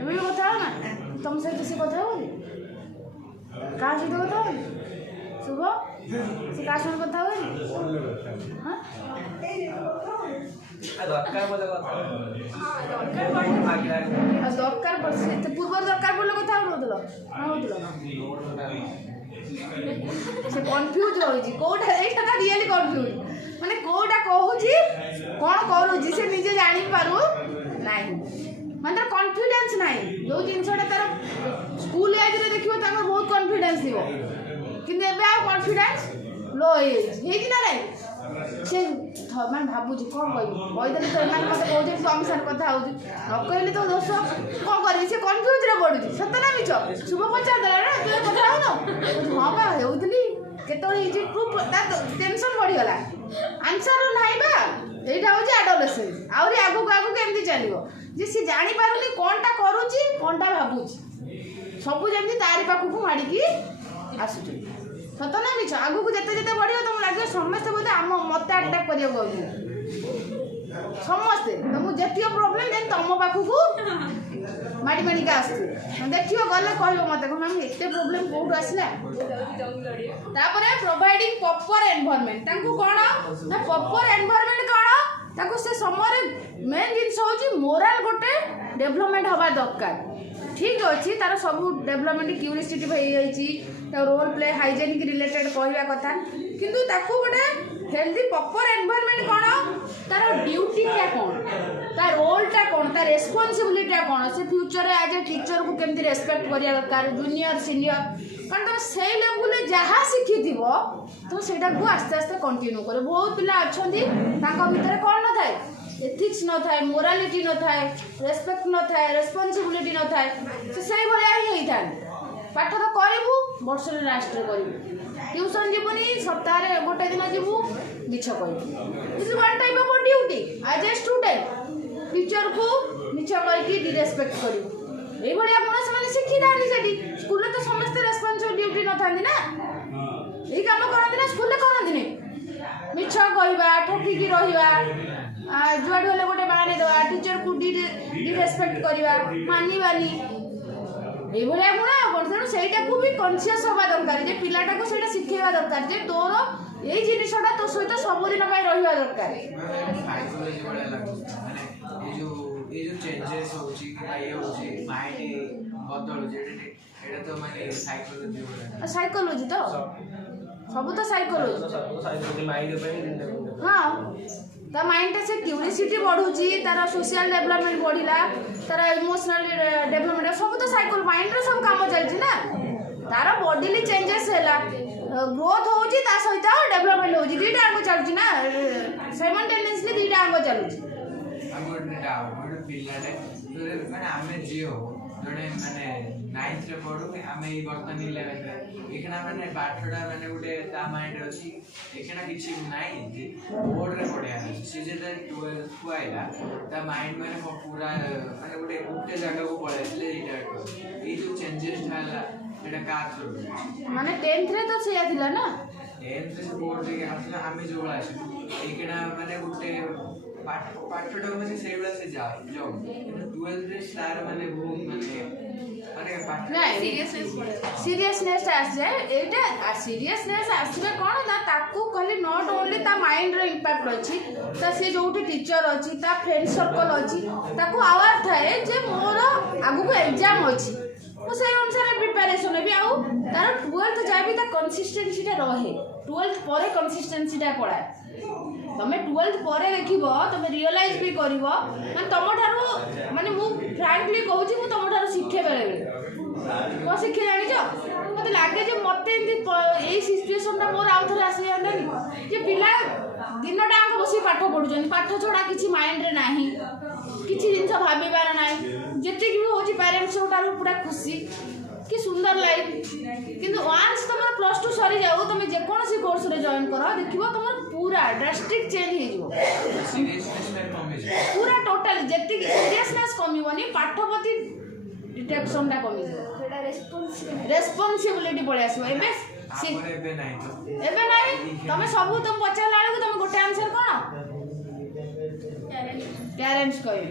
एबे भी कथा हो ना तुम से किसी कथा हो का से तो कथा हो सुबह से का से कथा हो हां दरकार बोले कथा हां दरकार पड़े दरकार पड़े पूर्व दरकार पड़ले कथा होतलो हां होतलो से कंफ्यूज होई कोटा एटा ता रियली कंफ्यूज माने कोटा कहूची कोन करूची से निजे जानि पारु नाही माने कॉन्फिडेंस नाही जो जिनसटा तार स्कूल एज रे देखियो ताको बहुत कॉन्फिडेंस दिबो किंतु एबे आ कॉन्फिडेंस लो हे कि ना रे से मैं भाबुची कोन कहि देले तो एमान मते कहू जे तुम सर कथा होची न कहले तो दोस्त कोन करी से कंफ्यूज रे पडुची सत ना मिछ शुभ पचार देला रे तू कथा हो न हां बा हेउतली केतोली इज प्रूफ ता टेंशन बढ़ी गला आंसर नाही बा एटा होची एडोलेसेंस आउरी आगु आगु केमती चलिबो जे से जानि पारुनी कोनटा करूची कोनटा भाबुची सब जेमती तारी पाखु को माडी की आसुची सत ना मिछ आगु को जते जते बढ़ियो तुम लागे समस्त बोले हम मते अटैक करियो कहू समस्त तुम जतियो प्रॉब्लम देन तुम पाखु को माडी माडी का आसु देखियो गले कहयो मते को मैम एते प्रॉब्लम कोड आसला तापरे प्रोवाइडिंग प्रॉपर एनवायरनमेंट तांको कोन ना प्रॉपर एनवायरनमेंट कोन ताको से समय मेन जिंस होची मोरल गोटे डेवलपमेंट हवा दरकार ठीक अच्छी तार सब डेवलपमेंट क्यूरियोसिटी भई जाईची ता रोल प्ले हाइजेनिक रिलेटेड कहवा कथा किंतु ताको गोटे हेल्दी प्रॉपर एनवायरनमेंट कोन तार ड्यूटी क्या कोन तार रोलटा कोन तार रेस्पॉन्सिबिलिटी कोन से फ्यूचर एज ए टीचर को केमती रेस्पेक्ट करिया दरकार जूनियर सीनियर कारण तुम से लेवल जहाँ शिखिथिबो तो सेटा को आस्ते आस्ते कंटिन्यू करे बहुत पिला अछंती ताको भीतर कोन न थाए एथिक्स न थाए मोरालिटी न थाए रेस्पेक्ट न थाए रेस्पॉन्सिबिलिटी न थाए से सही भले ही होई थाए पाठ तो करिवु वर्ष रे लास्ट रे करिवु ट्यूशन जीवनी सप्ताह रे गोटे दिन जीवु मिछ करिवु is one type of duty as a student teacher को मिछ करके डिरेस्पेक्ट करिवु ए भलिया गुण से शिखी दानी सेठी स्कूल तो समस्त रेस्पॉन्सिबल ड्यूटी न थांदी ना ए काम करंदी ना स्कूल ले करंदी ने मिछ कहबा ठकी की रहिबा जुआड होले गोटे माने दवा टीचर को डिरेस्पेक्ट करबा मानिबानी ए भलिया गुण अपन तेणु सेटा को भी कॉन्शियस होबा दरकार जे पिलाटा को सेटा सिखेबा दरकार जे तोर ए जिनिसटा तो सहित सब दिन पय रहिबा दरकार साइकोलॉजी बड़ा लागो माने ये जो चेंजेस होची कि ये होची माइंड बदल जे एटा तो माने साइकोलॉजी बड़ा साइकोलॉजी तो सब तो साइकोलॉजी माइंड पे हाँ ता माइंड से क्यूरियोसिटी बढ़ुची तार सोशल डेवलपमेंट बढ़िला तार इमोशनल डेवलपमेंट सब तो साइकोल माइंड रे सब काम चलची ना तार बॉडीली चेंजेस हैला ग्रोथ होची ता सहित डेवलपमेंट होची दीटा आंगो चलची ना साइमल्टेनियसली दीटा आंगो चलची हम गोटे डाउट गोटे पिलाटे तो माने आमे जियो जोड़े माने 9th रे पढु आमे ई बर्तन 11th रे एकना माने पाठडा माने गोटे ता माइंड अछि एकना किछि नाही बोर्ड रे पढिया से जे 12th को आइला ता माइंड माने पूरा माने गोटे उठे जागा को पळेले इटा ई जो चेंजेस झाला एटा का थ्रू माने 10th रे तो सेया थिला ना 10th से बोर्ड रे आसला आमे जोळा अछि एकना माने गोटे ପାଠଟା ମାନେ ସେଇଭଳିଆ ସେ ଯାଏ ଯାଉ 12 ରେ ତାର ମାନେ ବହୁତ ମାନେ ପାଠ सीरियसनेस आसे एटा सीरियसनेस आसबे कोन ना ताकू कहली नॉट ओनली ता माइंड रो इंपैक्ट अछि ता से जोटी टीचर अछि ता फ्रेंड सर्कल अछि ताकू आवार थाए जे मोर आगु को एग्जाम अछि मु से अनुसार प्रिपरेशन भी आउ तार 12th जाबी ता कंसिस्टेंसी ता रहे 12th परे कंसिस्टेंसी ता पड़ा तमे 12th परे देखिबो तमे रियलाइज भी करिवो माने तम ठारो माने मु फ्रैंकली कहूची मु तम ठारो शिखे बेले बेले को शिखे जानि छ मते लागे जे मते ए सिचुएशन ता मोर आउ थरे आसी जांदानी जे पिला दिन डांग बसी पाठ पढुजन पाठ छोडा किछि माइंड रे नाही किछि जिंस भाबिबार नाही जेते कि होची पेरेंट्स ठारो पूरा खुशी कि सुंदर लाइफ किंतु वांस तमर +2 सरी जाऊ तमे जे कोनसी कोर्स रे जॉइन करो देखिबो तमर पूरा ड्रास्टिक चेंज हे जिवो पूरा टोटल जेते कि सीरियसनेस कमिवनी पाठपति डिटेक्शन ता कमी सेटा रेस्पोंसिबिलिटी पळे आसीबो एबे नाही तमे सब तुम पचार लाग तुम गोटे आंसर कोन पेरेंट्स कहबे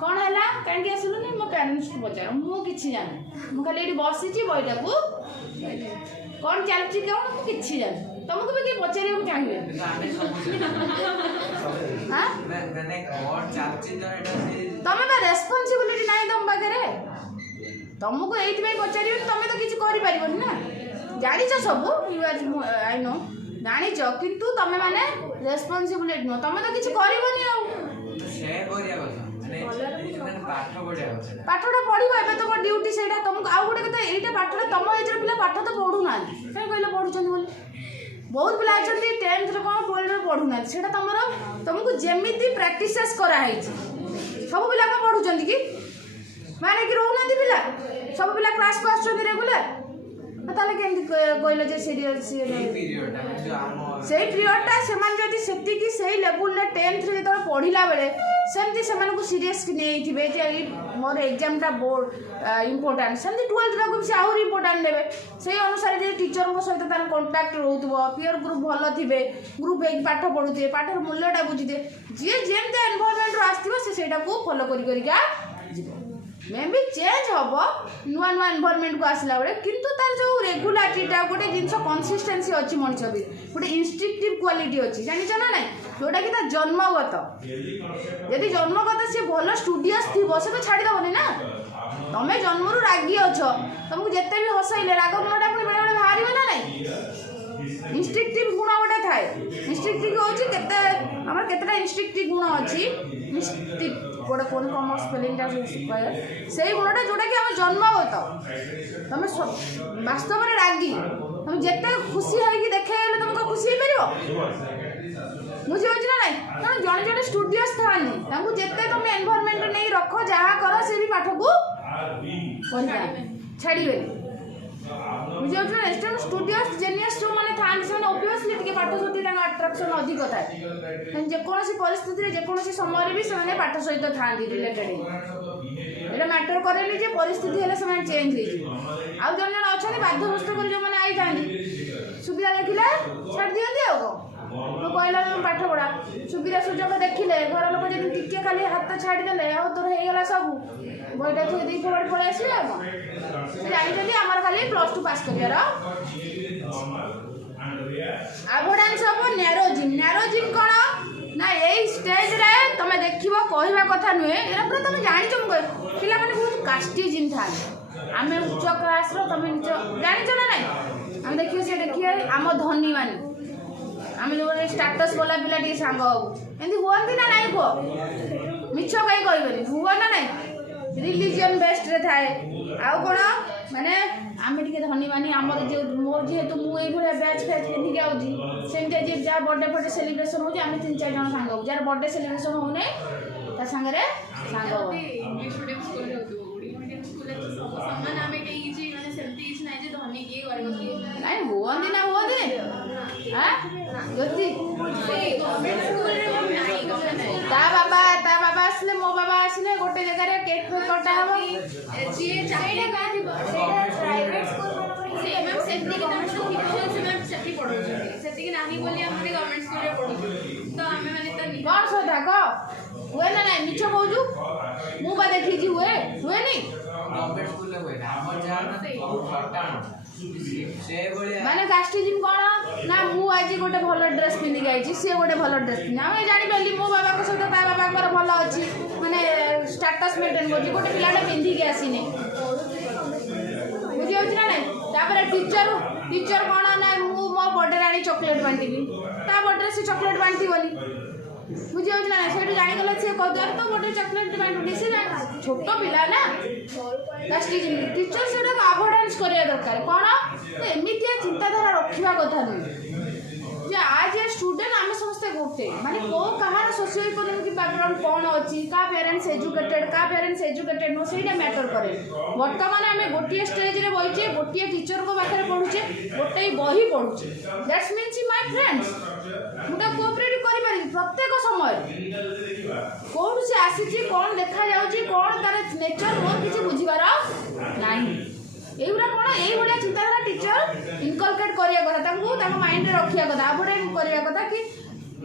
कौन है कहीं आसलु नहीं मो पेरेंट्स को पचार मु किछि जान मु खाली एठी बसिची बइटा को कौन चलची कौन मु किछि जान तुमको भी के पचारे को चाहिए हां मैंने और चलची तो एटा तमे बा रेस्पोंसिबिलिटी नाही तुम बागरे तुमको एठी भाई पचारी तमे तो किछि करि परिबनी ना जानि छ सब यू आर आई नो जानि छ किंतु तमे माने रेस्पोंसिबिलिटी नो तमे तो किछि करिवनी आ शेयर करिया କଥା पाठटा पढ़िबो एबे तुम ड्यूटी सेटा तुमको आउ गोटे कथा एटा पाठटा तुम एज रे पिला पाठ तो पढु ना काय कहले पढुचन बोली बहुत पिला अछंती 10th रे कोन 12th रे पढु ना सेटा तुमको जेमिति प्रैक्टिसेस करा है सब पिला को पढुचंती कि माने कि रहू ना पिला सब पिला क्लास को आछंती रेगुलर ताले केंति कहले जे सीरियस से पीरियडटा सेमान जदि सेति कि सेही लेवल रे 10th रे जतो पढिला बेले सेमती सेमान को सीरियस कि नै थिबे जे मोर एग्जाम टा बोर्ड इंपोर्टेंट सेमती 12th रे को से आहुर इंपोर्टेंट लेबे सेही अनुसार जे टीचर को सहित तार कांटेक्ट रहउतबो पीयर ग्रुप भलो थिबे ग्रुप एक पाठ पढुते पाठर मूल्यटा बुझिते जे जेमते एनवायरनमेंट रो आस्तिबो से सेटा को फॉलो करि करिका जिवो मे भी चेंज हबो नुआ नुआ एनवायरनमेंट को आसला बेले किंतु तार जो रेगुलारिटीटा गोटे जिंस कंसिस्टेंसी अछि मनुष्य भी गोटे इंस्टिंक्टिव क्वालिटी अछि जानि छ ना नै जोटा कि ता जन्मगत यदि जन्मगत से भलो स्टूडियस थिबो से तो छाडी दबनी ना तमे जन्मरु रागी अछो तुमको जत्ते भी हसैले राग गुणटा पुनी बेले बेले भारिबो ना नै इंस्टिंक्टिव गुण गोटे थाए इंस्टिंक्टिव होछि केते हमर केतेटा इंस्टिंक्टिव गुण अछि इंस्टिंक्टिव गोटे कोन कॉमर्स स्पेलिंग टा सिखाय सेही गुणटा जोटा कि हम जन्मगत तमे वास्तव में रागी हम जत्ते खुशी होई कि देखेले तुमको खुशी हे परिबो मुझे होछि ना नै कारण जण जण स्टूडियस थानी तांको जत्ते तुम एनवायरनमेंट नै रखो जहा करो से भी पाठ को पढा छाडीबे मुझे होछि ना स्टूडेंट स्टूडियस जेनियस जो माने थान से ऑब्वियसली टिके पाठ प्रति तांको अट्रैक्शन अधिक थाए जे कोनोसी परिस्थिति रे जे कोनोसी समय रे भी से पाठ सहित थांदी रिलेटेड एटा मैटर करेनी जे परिस्थिति हेले से चेंज हे आ जण जण अछनी बाध्यवस्त कर जो माने आई थांदी सुविधा देखिले छाड़ दियंती आ को तो कहला पाठ पढ़ा सुविधा सुजोग देखिले घर लोक जदि टिके खाली हाथ छाड़ी देले आ तोर हे गेला सब बइटा थोई दी पड़ पळे आसी आ से जानि जदि हमर खाली +2 पास करियार अवोइडेंस ऑफ नैरो जिम कोन ना एई स्टेज रे तमे देखिबो कहबा कथा नुए एरा पूरा तमे जानि छ म पिला माने बहुत कास्टी जिम था आमे उच्च क्लास रो तमे जानि छ ना नै हम देखियो से देखिए आम धनी माने आमे जो स्टेटस वाला पिला टी सांग हो एंदी होंदी ना नाही को मिछो कई कहबेनी हुआ ना नाही रिलीजन बेस्ड रे थाए आ कोन माने आमे टिके धनी माने हमर जे मोर जेहेतु मु एई भले बैच फेच पिन्हि के आउजी सेमते जे जा बर्थडे फटे सेलिब्रेशन हो जे आमे 3-4 जण सांग हो जार बर्थडे सेलिब्रेशन होने ता संगरे सांग हो इंग्लिश मीडियम स्कूल रे होतो मीडियम स्कूल रे सब समान आमे के इजी माने सेमती इज नाही जे धनी के करबो के नाही होंदी ना होंदी हां जति गवर्नमेंट स्कूल रे नाही गवर्नमेंट ता बाबा आसले मो बाबा आसले गोटे जगह रे केक कटा हबो जी चाहे का प्राइवेट स्कूल से मैम सेमती के तम से मैम सेमती ପଢ଼ଉଛନ୍ତି ସେତିକି ନାହିଁ ବୋଲି ଆମେ ଗଭର୍ଣ୍ଣମେଣ୍ଟ ସ୍କୁଲରେ ପଢ଼ୁଛୁ ତ ଆମେ ମାନେ ତ କ'ଣ ସଦା କହ ହୁଏ ନା ନାଇଁ ମିଛ କହୁଛୁ ମୁଁ ବା ଦେଖିଛି ହୁଏନି ଗଭର୍ଣ୍ଣମେଣ୍ଟ ସ୍କୁଲରେ ହୁଏ ନା ଆମର ଯାହା ସେଇଭଳିଆ ମାନେ କାଷ୍ଟିଜିମ୍ କ'ଣ ନା ମୁଁ ଆଜି ଗୋଟେ ଭଲ ଡ୍ରେସ୍ ପିନ୍ଧିକି ଆଇଛି ସିଏ ଗୋଟେ ଭଲ ଡ୍ରେସ୍ ପିନ୍ଧି ଆମେ ଜାଣିପାରିଲି ମୋ ବାବାଙ୍କ ସହିତ ତା ବାବାଙ୍କର ଭଲ ଅଛି ମାନେ ଷ୍ଟାଟସ୍ ମେଣ୍ଟେନ୍ କରୁଛି ଗୋଟେ ପିଲାଟା ପିନ୍ଧିକି ଆସିନି ବୁଝିଯାଉଛି ନା ନାଇଁ ତାପରେ ଟିଚର କ'ଣ ନା ମୁଁ ମୋ ବର୍ଥଡେରେ ଆଣି ଚକୋଲେଟ୍ ବାଣ୍ଟିବି ତା ବର୍ଥଡେରେ ସେ ଚକୋଲେଟ୍ ବାଣ୍ଟିବନି ବୁଝିଯାଉଛି ନା ସେଇଠୁ ଜାଣିଗଲେ ସିଏ କହିଦେବ ତ ଗୋଟେ ଚକୋଲେଟ୍ ବାଣ୍ଟୁନି ସେ ଛୋଟ ପିଲା ନା ଟିଚର ସେଟାକୁ ଆଭଏଡାନ୍ସ କରିବା ଦରକାର କ'ଣ ଏମିତିଆ ଚିନ୍ତାଧାରା ରଖିବା କଥା ନୁହେଁ ଯେ ଆଜ୍ ଏ ଷ୍ଟୁଡେଣ୍ଟ ଆମେ ସମସ୍ତେ ଗୋଟେ ମାନେ କେଉଁ କାହାର ସୋସିଓ ଇକୋନୋମିକ୍ ବ୍ୟାକଗ୍ରାଉଣ୍ଡ କ'ଣ ଅଛି କାହା ପ୍ୟାରେଣ୍ଟସ୍ ଏଜୁକେଟେଡ୍ କାହା ପ୍ୟାରେଣ୍ଟସ୍ ଏଜୁକେଟେଡ୍ ନୁହଁ ସେଇଟା ମ୍ୟାଟର କରେ ବର୍ତ୍ତମାନ ଆମେ ଗୋଟିଏ ଷ୍ଟେଜ୍ରେ ବହିଛେ ଗୋଟିଏ ଟିଚରଙ୍କ ପାଖରେ ପଢ଼ୁଛେ ଗୋଟେ ବହି ପଢ଼ୁଛେ ଦ୍ୟାଟ୍ସ ମିନ୍ସ ମାଇ ଫ୍ରେଣ୍ଡସ୍ ମୁଁ ତାକୁ କୋଅପରେଟ୍ କରିପାରିବି ପ୍ରତ୍ୟେକ ସମୟରେ କେଉଁଠୁ ସେ ଆସିଛି କ'ଣ ଦେଖାଯାଉଛି କ'ଣ ତାର ନେଚର ମୋର କିଛି ବୁଝିବାର ନାହିଁ এইগুলা কোণ এইভাবে চিন্তাধারা টিচর ইনকলকেট করিয়া কথা তাকে তাଙ୍କ মাইন্ডে রখিয়া কথা আভয়েড করিয়া কথা কি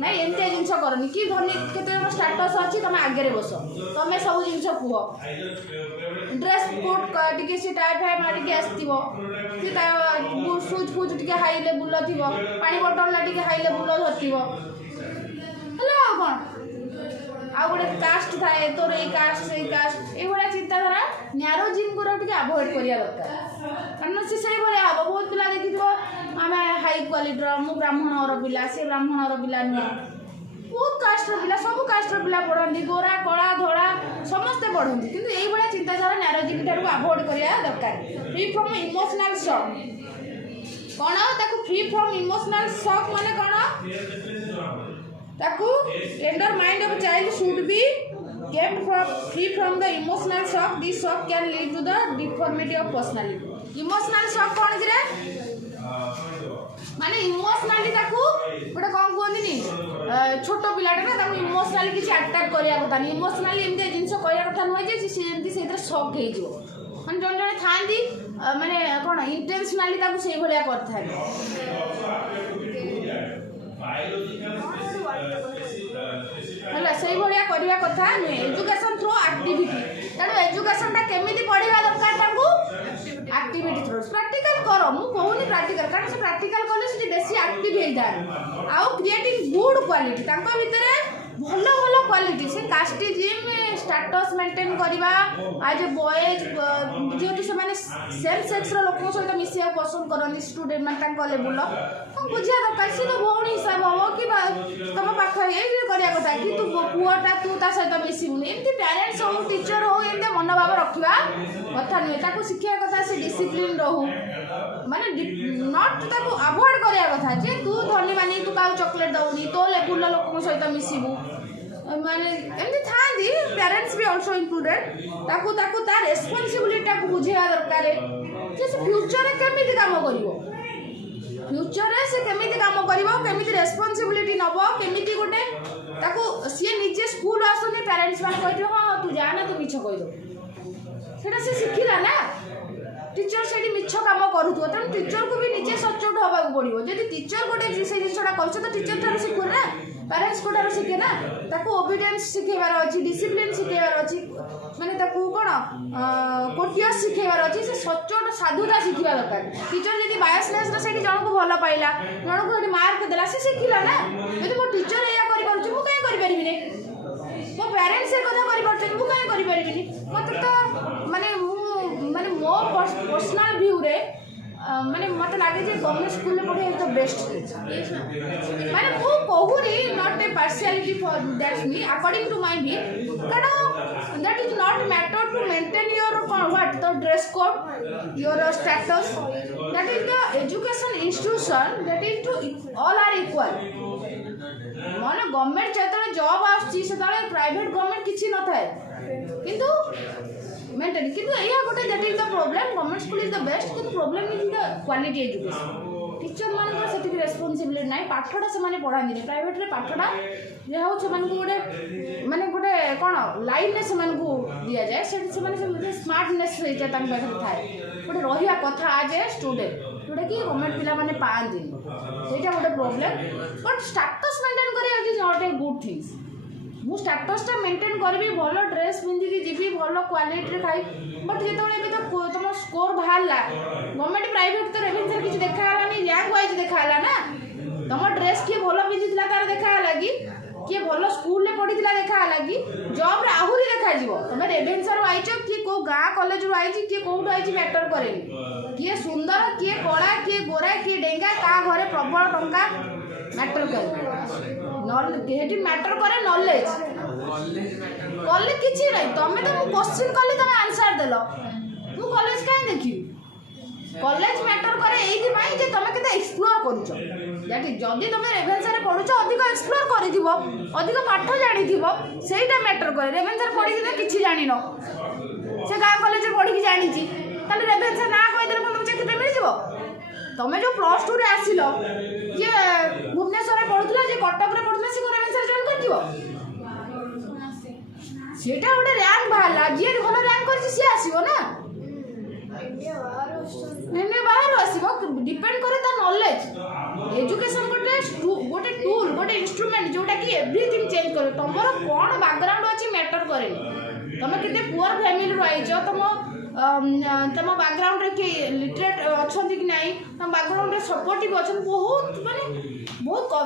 ନାଇଁ ଏମିତିଆ ଜିନିଷ କରନି କି ଧନୀ କେତେ ଜଣ ଷ୍ଟାଟସ୍ ଅଛି ତମେ ଆଗରେ ବସ ତମେ ସବୁ ଜିନିଷ କୁହ ଡ୍ରେସ୍ କୋଟ୍ ଟିକେ ସେ ଟାଇ ଫାଇ ମାରିକି ଆସିଥିବ କି ତା ସୁଜ୍ ଫୁଜ୍ ଟିକେ ହାଇ ଲେବୁଲ୍ର ଥିବ ପାଣି ବୋଟଲଟା ଟିକେ ହାଇ ଲେବୁଲ୍ର ଧରିଥିବ ହେଲା ଆଉ କ'ଣ ଆଉ ଗୋଟେ କାଷ୍ଟ ଥାଏ ତୋର ଏଇ କାଷ୍ଟ ସେଇ କାଷ୍ଟ ଏଇଭଳିଆ ଚିନ୍ତାଧାରା ନ୍ୟାରୋ ଜିମ୍ଗୁର ଟିକେ ଆଭଏଡ୍ କରିବା ଦରକାର କାରଣ ସେ ସେଇଭଳିଆ ହେବ ବହୁତ ପିଲା ଦେଖିଥିବ ଆମେ ହାଇ କ୍ୱାଲିଟିର ମୁଁ ବ୍ରାହ୍ମଣର ପିଲା ସେ ବ୍ରାହ୍ମଣର ପିଲା ନୁହଁ ବହୁତ କାଷ୍ଟର ପିଲା ସବୁ କାଷ୍ଟର ପିଲା ପଢ଼ନ୍ତି ଗୋରା କଳା ଧଳା ସମସ୍ତେ ପଢ଼ନ୍ତି କିନ୍ତୁ ଏଇଭଳିଆ ଚିନ୍ତାଧାରା ନ୍ୟାରୋ ଜିମ୍ ଠାରୁ ଆଭଏଡ୍ କରିବା ଦରକାର ଫ୍ରି ଫ୍ରମ୍ ଇମୋସନାଲ୍ ସକ୍ କ'ଣ ତାକୁ ଫ୍ରି ଫ୍ରମ୍ ଇମୋସନାଲ୍ ସକ୍ ମାନେ କ'ଣ ତାକୁ tender mind of child should be kept free from the emotional shock. This shock can lead to the deformity of personality. Emotional shock कौन किरे माने इमोशनली ताकू गोटे कौन कहती नी छोट पिलाटे ना ताकू इमोशनली किसी अटैक करिया कथा नहीं इमोशनली एमती जिनस करिया कथा नुहे जे से एमती सेतिर शॉक हे जो माने जण जण थांदी माने कोन इंटेंशनली ताकू सेही भलिया करथाय ହେଲା ସେଇଭଳିଆ କରିବା କଥା ନୁହେଁ ଏଜୁକେସନ୍ ଥ୍ରୁ ଆକ୍ଟିଭିଟି ତେଣୁ ଏଜୁକେସନ୍ଟା କେମିତି ପଢ଼ିବା ଦରକାର ତାଙ୍କୁ ଆକ୍ଟିଭିଟି ଥ୍ରୁ ପ୍ରାକ୍ଟିକାଲ କର ମୁଁ କହୁନି ପ୍ରାକ୍ଟିକାଲ କାରଣ ସେ ପ୍ରାକ୍ଟିକାଲ କଲେ ସେଠି ବେଶୀ ଆକ୍ଟିଭ୍ ହେଇଥାନ୍ତି ଆଉ କ୍ରିଏଟିଂ ଗୁଡ୍ କ୍ୱାଲିଟି ତାଙ୍କ ଭିତରେ ଭଲ ଭଲ କ୍ୱାଲିଟି ସେ କାଷ୍ଟିଜିମ୍ ଷ୍ଟାଟସ୍ ମେଣ୍ଟେନ୍ କରିବା ଆଜ୍ ଏ ବଏଜ୍ ଯେହେତୁ ସେମାନେ ସେମ୍ ସେକ୍ସର ଲୋକଙ୍କ ସହିତ ମିଶିବାକୁ ପସନ୍ଦ କରନ୍ତି ଷ୍ଟୁଡେଣ୍ଟ ମାନେ ତାଙ୍କ ଲେବୁଲ୍ର ତାଙ୍କୁ ବୁଝିବା ଦରକାର ସେ ତ ଭଉଣୀ ହିସାବ ହେବ କି ତମ ପାଖରେ ଏଇ କରିବା କଥା କି ତୁ ପୁଅଟା ତୁ ତା ସହିତ ମିଶିବୁନି ଏମିତି ପ୍ୟାରେଣ୍ଟସ୍ ହଉ ଟିଚର ହଉ ଏମିତି ମନୋଭାବ ରଖିବା କଥା ନୁହେଁ ତାକୁ ଶିଖିବା କଥା ସେ ଡିସିପ୍ଲିନ୍ ରହୁ ମାନେ ନଟ୍ ତାକୁ ଆଭଏଡ୍ କରିବା କଥା ଯେ ତୁ ଧନୀ ମାନି ତୁ କାହାକୁ ଚକୋଲେଟ୍ ଦେବୁନି ତୋ ଲେବୁଲ୍ର ଲୋକଙ୍କ ସହିତ ମିଶିବୁ ମାନେ ଏମିତି ଥାଆନ୍ତି ପ୍ୟାରେଣ୍ଟସ୍ ବି ଅଲସୋ ଇନକ୍ଲୁଡେଡ୍ ତାକୁ ତା ରେସ୍ପନ୍ସିବିଲିଟିଟାକୁ ବୁଝେଇବା ଦରକାର ଯେ ସେ ଫ୍ୟୁଚରରେ କେମିତି କାମ କରିବ फ्यूचर से केमिति काम करिवो केमिति रेस्पॉन्सिबिलिटी नबो केमिति गोटे ताको सिए निजे स्कूल आसने पेरेंट्स मान कहथियो हां तू जा ना तू मिछ कहि दो सेटा से सिखिला ना टीचर सेठी मिछ काम करूथो त टीचर को भी निजे सचोट होबा पड़िवो यदि टीचर गोटे से जिसटा करछ त टीचर थारो सिखो ना पेरेंट्स कोटारो सिखे ना ताको ओबीडियंस सिखेबार अछि डिसिप्लिन सिखेबार अछि माने ताको कोन कोटियस सिखेबार अछि से सचोट साधुता सिखिबा दरकार टीचर यदि बायसनेस रे सेठी जण को भलो पाइला जण को सेठी मार्क देला से सिखिला ना यदि मो टीचर एया करि परछु मु काई करि परिबि ने मो पेरेंट्स ए कथा करि परछु मु काई करि परिबि नि मते तो माने मो पर्सनल व्यू रे माने मत लागे जे गवर्नमेंट स्कूल में पढ़े तो बेस्ट माने मु कहूनी not a partiality for that's me according to my view कारण that is not matter to maintain your what the dress code your status that is the education institution that is to all are equal माने government जेतले job आछि सेतले private government किछि न थाए किंतु maintain किंतु एया गोटे that is the problem government school is the best किंतु problem is the quality education teacher मान को सेति रेस्पोंसिबिलिटी नाही पाठटा से माने पढांदी नहीं प्राइवेट रे पाठटा जे हो से मान को गोटे माने गोटे कोन लाइन ने से मान को दिया जाए से माने स्मार्टनेस रे जे तान पाखर थाए गोटे रहिया कथा आज ए स्टूडेंट जोटा कि गवर्नमेंट पिला माने पाआंती सेटा गोटे प्रॉब्लम बट स्टेटस मेंटेन करिया is not a good things मु स्टेटसटा मेंटेन करबी भल ड्रेस पिंधिकी जीवी भल क्वालिटी खाई बट जिते तो तुम स्कोर बाहरला गवर्नमेंट प्राइवेट तो रेवेन्यू किसी देखानी रैंक वाइज देखाला ना तुम ड्रेस किए भल पिंधिला तार देखाला कि किए भल स्कूल में पढ़ी देखाला कि जॉब रे आहुरी देखा तुम रेवेन्यू आईच किए कौ गाँ कॉलेज रू आई किए कौटू आई मैटर करे किए सुंदर किए कला किए गोरा किए डेंगा का घरे प्रबल टंका मैटर करे मैटर करे नॉलेज कॉलेज किसी ना तुम्हें तो क्वेश्चन कली तुम आंसर देल तू कॉलेज कहीं देखी कॉलेज मैटर करे एइथि जे तुम केते एक्सप्लोर करूछ दैट जदी तुम रेवेन्सा रे पढुछ अधिक एक्सप्लोर करिथिबो अधिक पाठ जानिथिबो सेटा मैटर करे रेवेन्सा रे पढि के किछि जानिनो से गाँ कॉलेज रे पढि के जानिछि ताले रेवेन्सा ना कहि देले तुम चाकरी मिल जिवो तुम जो प्लस 2 रे आसिलो जे भुवनेश्वर रे पढुथला जे कटक रे पढुथला से रेवेन्सा रे जॉइन करथिबो सेटा गोटे रैंक बाहरला जी भल रैंक कर सी आसो ना इंडिया बाहर आसो डिपेंड करे ता नॉलेज एजुकेशन गोटे टूल गोटे इंस्ट्रूमेंट जोटा कि एवरीथिंग चेंज करे तुमर कौन बैकग्राउंड अच्छी मैटर करे तुम केते पुअर फैमिली रो आइछ तुम बैकग्राउंड रे के लिटरेट अच्छा कि नहीं तुम बैकग्राउंड रे सपोर्टिव अच्छा बहुत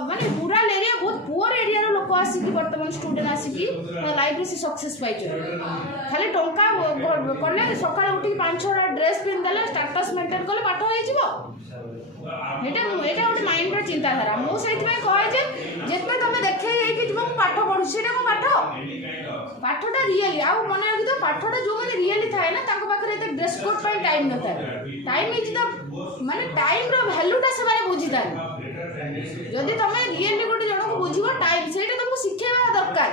माने रूरल एरिया बहुत पुअर एरिया रो लोक आसिकी वर्तमान स्टूडेंट आसिकी लाइफ रे सक्सेस पाइछ खाली टंका करले सकाळ उठी 5-6 ड्रेस पिन देले स्टेटस मेंटेन करले पाठ होई जिवो एटा गोटे माइंड रे चिंताधारा मो सेति में कहे जे जेतमे तुम देखे कि तुम पाठ पढु सेटा को पाठटा रियली आ मन रखि तो पाठटा जो माने रियली थाए ना ताको पाखरे एते ड्रेस कोड पर टाइम न थाए टाइम इज द माने टाइम रो वैल्यूटा से माने बुझी थाए जदि तुम रियली गोटे जन को बुझिबो टाइम सेटा तुमको सिखेबा दरकार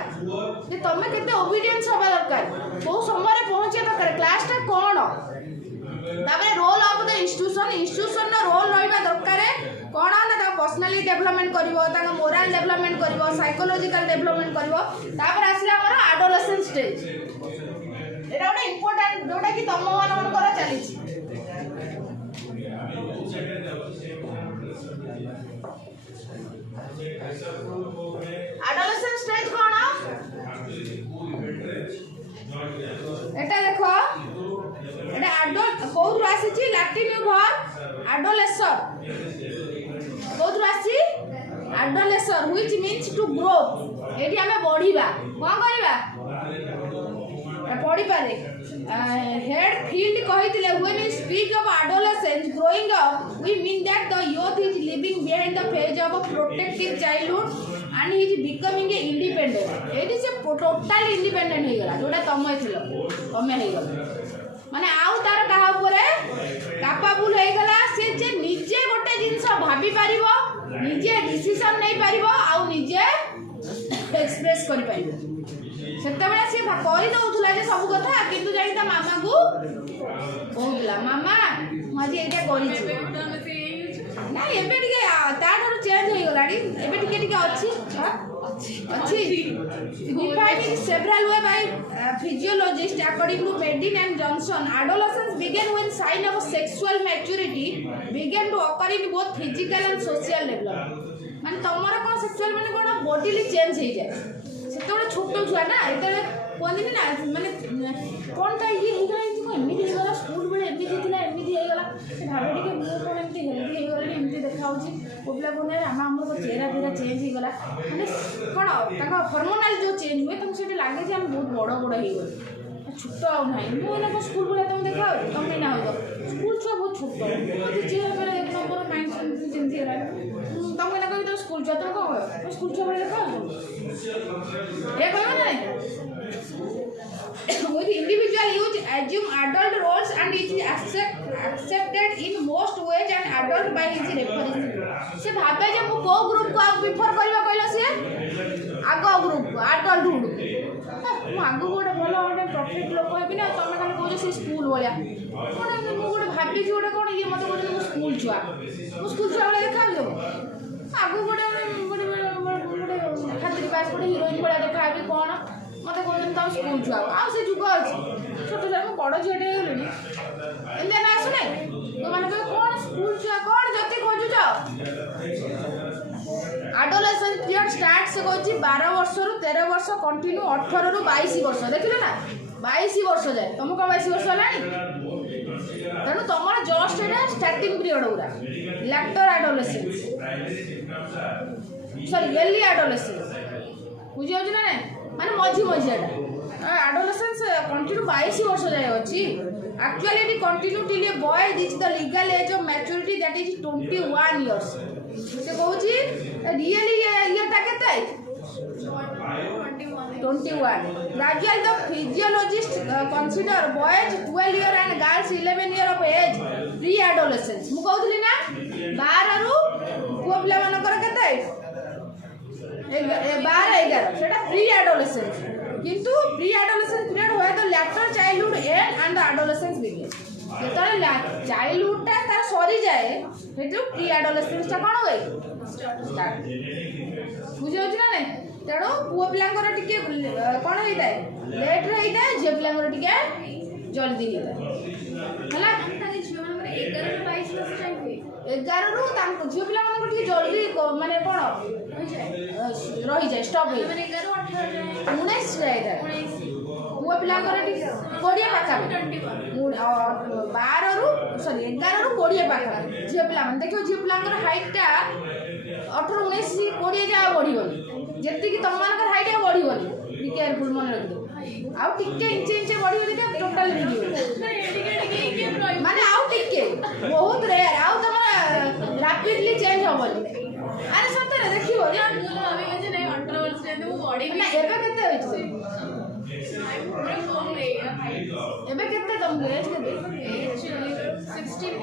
जे तुम केते ओबीडियंस होबा दरकार को समय रे पहुंचे दरकार क्लासटा कोन तापर role of the institution no role रहिबा दरकार कोन ना ता पर्सनालिटी डेवलपमेंट करिवो ता मोरल डेवलपमेंट करिवो साइकोलॉजिकल डेवलपमेंट करिवो तापर आसीला हमर एडोलेसेंस स्टेज एटा गोटे इंपोर्टेंट जोटा कि तुम मान कर चली एडोलेसेंस स्टेज कोन एटा देखो एटा एडल्ट कोउर आसी लैटिन वर्ड एडोलेसर कोउर आसी एडोलेसर व्हिच मींस टू ग्रो एटी हमें बढ़िबा कोन करबा पढ़ी पारे हेड फील्ड कहितले when we speak of adolescence growing up we mean that the youth is living behind the phase of protective childhood and is becoming a independent एटी से टोटल इंडिपेंडेंट हो गला जोटा तमे थिलो तमे हो गला माने आउ तार कहा ऊपर कैपेबल हो गला से जे निजे गोटे जिंस भाबी पारिबो निजे डिसीजन नै पारिबो आउ निजे एक्सप्रेस करि पारिबो सेते बेला से कहि दउथला जे सब कथा किंतु जाई ता मामा को कहला मामा माजी एटा करि छी ना एबे टिके ताडर चेंज हो गलाडी एबे टिके टिके अच्छी defining several way by physiologists according to Medin and Johnson adolescence began when sign of sexual maturity began to occur in both physical and social development मान तमरा कोन सेक्सुअल माने कोन बॉडीली चेंज हो जाए सेतोले छोटो छुआ ना एते कोन ना माने कोनटा ये हो गला इनको एमिति हो गला स्कूल बेले एमिति थिला एमिति हो गला से भाबे टिके मु कोन एमिति हेल्दी हो गला एमिति देखाउची ओबला कोने आमा हमर को चेहरा पूरा चेंज हो गला माने कोन ताका हार्मोनल जो चेंज हुए तुम सेठी लागे जे हम बहुत बड़ बड़ हो गए छोट आ नहीं मु ना स्कूल बेले तुम देखाओ तुम ना हो स्कूल छुआ बहुत छोट मते चेहरा बेले एक नंबर माइंड चेंज हो गला तुम ना कहि तो स्कूल छुआ तुम को स्कूल छुआ बेले देखाओ ए कहबा ना with individual use assume adult roles and it is accepted in most ways and adult by his reference से भाबे जे मु को ग्रुप को प्रिफर करबा कहला से आगो ग्रुप adulthood मु आगो गोटे भलो गोटे परफेक्ट लोक हेबी ना तमे खाली कहू से स्कूल वाला कोन मु गोटे भाबी जे गोटे कोन ये मते गोटे स्कूल छुआ वाला देखा लो आगो गोटे खातिर पास गोटे हीरोइन वाला देखा भी कोन मत कहते तुम स्कूल छुआ आ से जुग अच्छी छोट छुआ बड़ झीटे गली एमती ना आसुना मैंने कौन स्कूल छुआ कौन जति खोजुच एडोलेसेंस पीरियड स्टार्ट से कहूँ 12 वर्ष रु 13 वर्ष कंटिन्यू 18 रु 22 वर्ष देखिले ना 22 वर्ष जाए तुमको कौन 22 वर्ष है तेणु तुम जस्ट यहाँ स्टार्टिंग पीरियड गुरा later adolescence sorry early adolescence बुझी ना ना माने मझी मझी एडोलेसेंस कंटिन्यू 22 वर्ष जाए अच्छी actually it continue till a boy reach the legal age of maturity that is 21 years से कहूँ रियली इयरटा केते 21 gradually the physiologist consider boys 12 year and girls 11 year of age pre adolescence मु कहउथली ना 12 रु पुआ पिला मानकर केते 12 11 सेटा प्री एडोलेसेंस किंतु प्री एडोलेसेंस पीरियड होय तो later childhood end and the adolescence begin जेतले चाइल्डहुड टा तार सरी जाए हेतु प्री एडोलेसेंस टा कोन होय स्टार्ट बुझे होछि ना नै तेणु पुआ पिलांकर टिके कोन होइताय लेट रे होइताय जे पिलांकर टिके जल्दी होइताय हला ताले झियो मानकर 11 ରୁ 22 वर्ष जाए हुए 11 रु तांको झियो पिलांकर टिके जल्दी माने कोन रही जाए स्टॉप होई माने 11 ରୁ 18 जाए 19 जाए 19 पुआ पिलांकर टिके 20 पाखा 21 12 रु सॉरी 11 रु 20 पाखा झियो पिला मन देखियो झियो पिलांकर हाइट टा 18 19 20 जा बढ़िबोनी जेति कि तुम मानकर हाइट आ बढ़िबोनी बी केयरफुल मन रखियो आउ टिके इंचे इंचे बढ़िबोनी के टोटल मिलियो माने आउ टिके बहुत रेयर आउ तुम रैपिडली चेंज होबोनी अरे सतरे देखियो यार मु भाभी जे नहीं 18 वर्ष जाए मु बॉडी ना एबे केते होइछ पूरा कम रे एबे केते तुम एज केते 16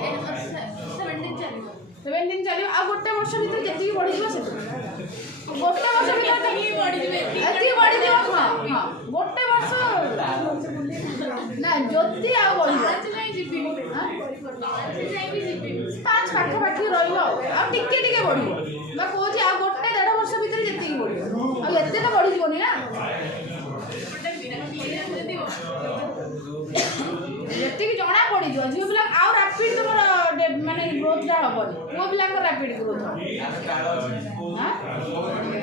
17 चलियो 17 चलियो आ गोटे वर्ष भीतर जेति बढ़ी जिवो से गोटे वर्ष भीतर ही बॉडी में एति बढ़ी जिवो हां हां गोटे वर्ष ना ज्योति आ बढ़ी आज नहीं जीपी आज जाई भी जीपी 5 पाख पाखी रहिलो आ टिके टिके बढ़िबो बा कोजी आ गोटे 1.5 वर्ष भीतर जेति बढ़िबो आ एते तो बढ़ी जिवोनी ना गोटे बिना क्लियर जदी जेति कि जणा पड़ी जो झियो पिला आ रैपिड तमर माने ग्रोथ रा हबनी पुओ पिला को रैपिड ग्रोथ हां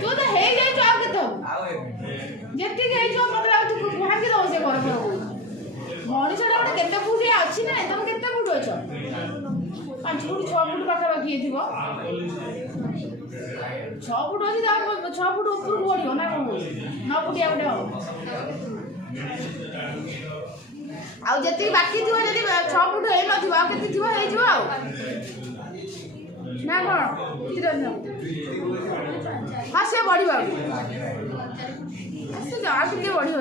तू तो हे जाई जो आ केतो जेति कि हे जो मतलब तू भागी दो से घर घर मनीष रे गोटे केते फुट अछि ना तुम केते फुट अछ 5 फुट 6 फुट पाखा बाकी हेथिबो 6 फुट अछि ता 6 फुट ऊपर बढ़ियो ना कोन 9 फुट या गोटे हो आउ जति बाकी थिबो जति 6 फुट हे नथिबो आ केति थिबो हे जिवो आउ ना कोन किरन हां से बढ़िबो से जा के बढ़ियो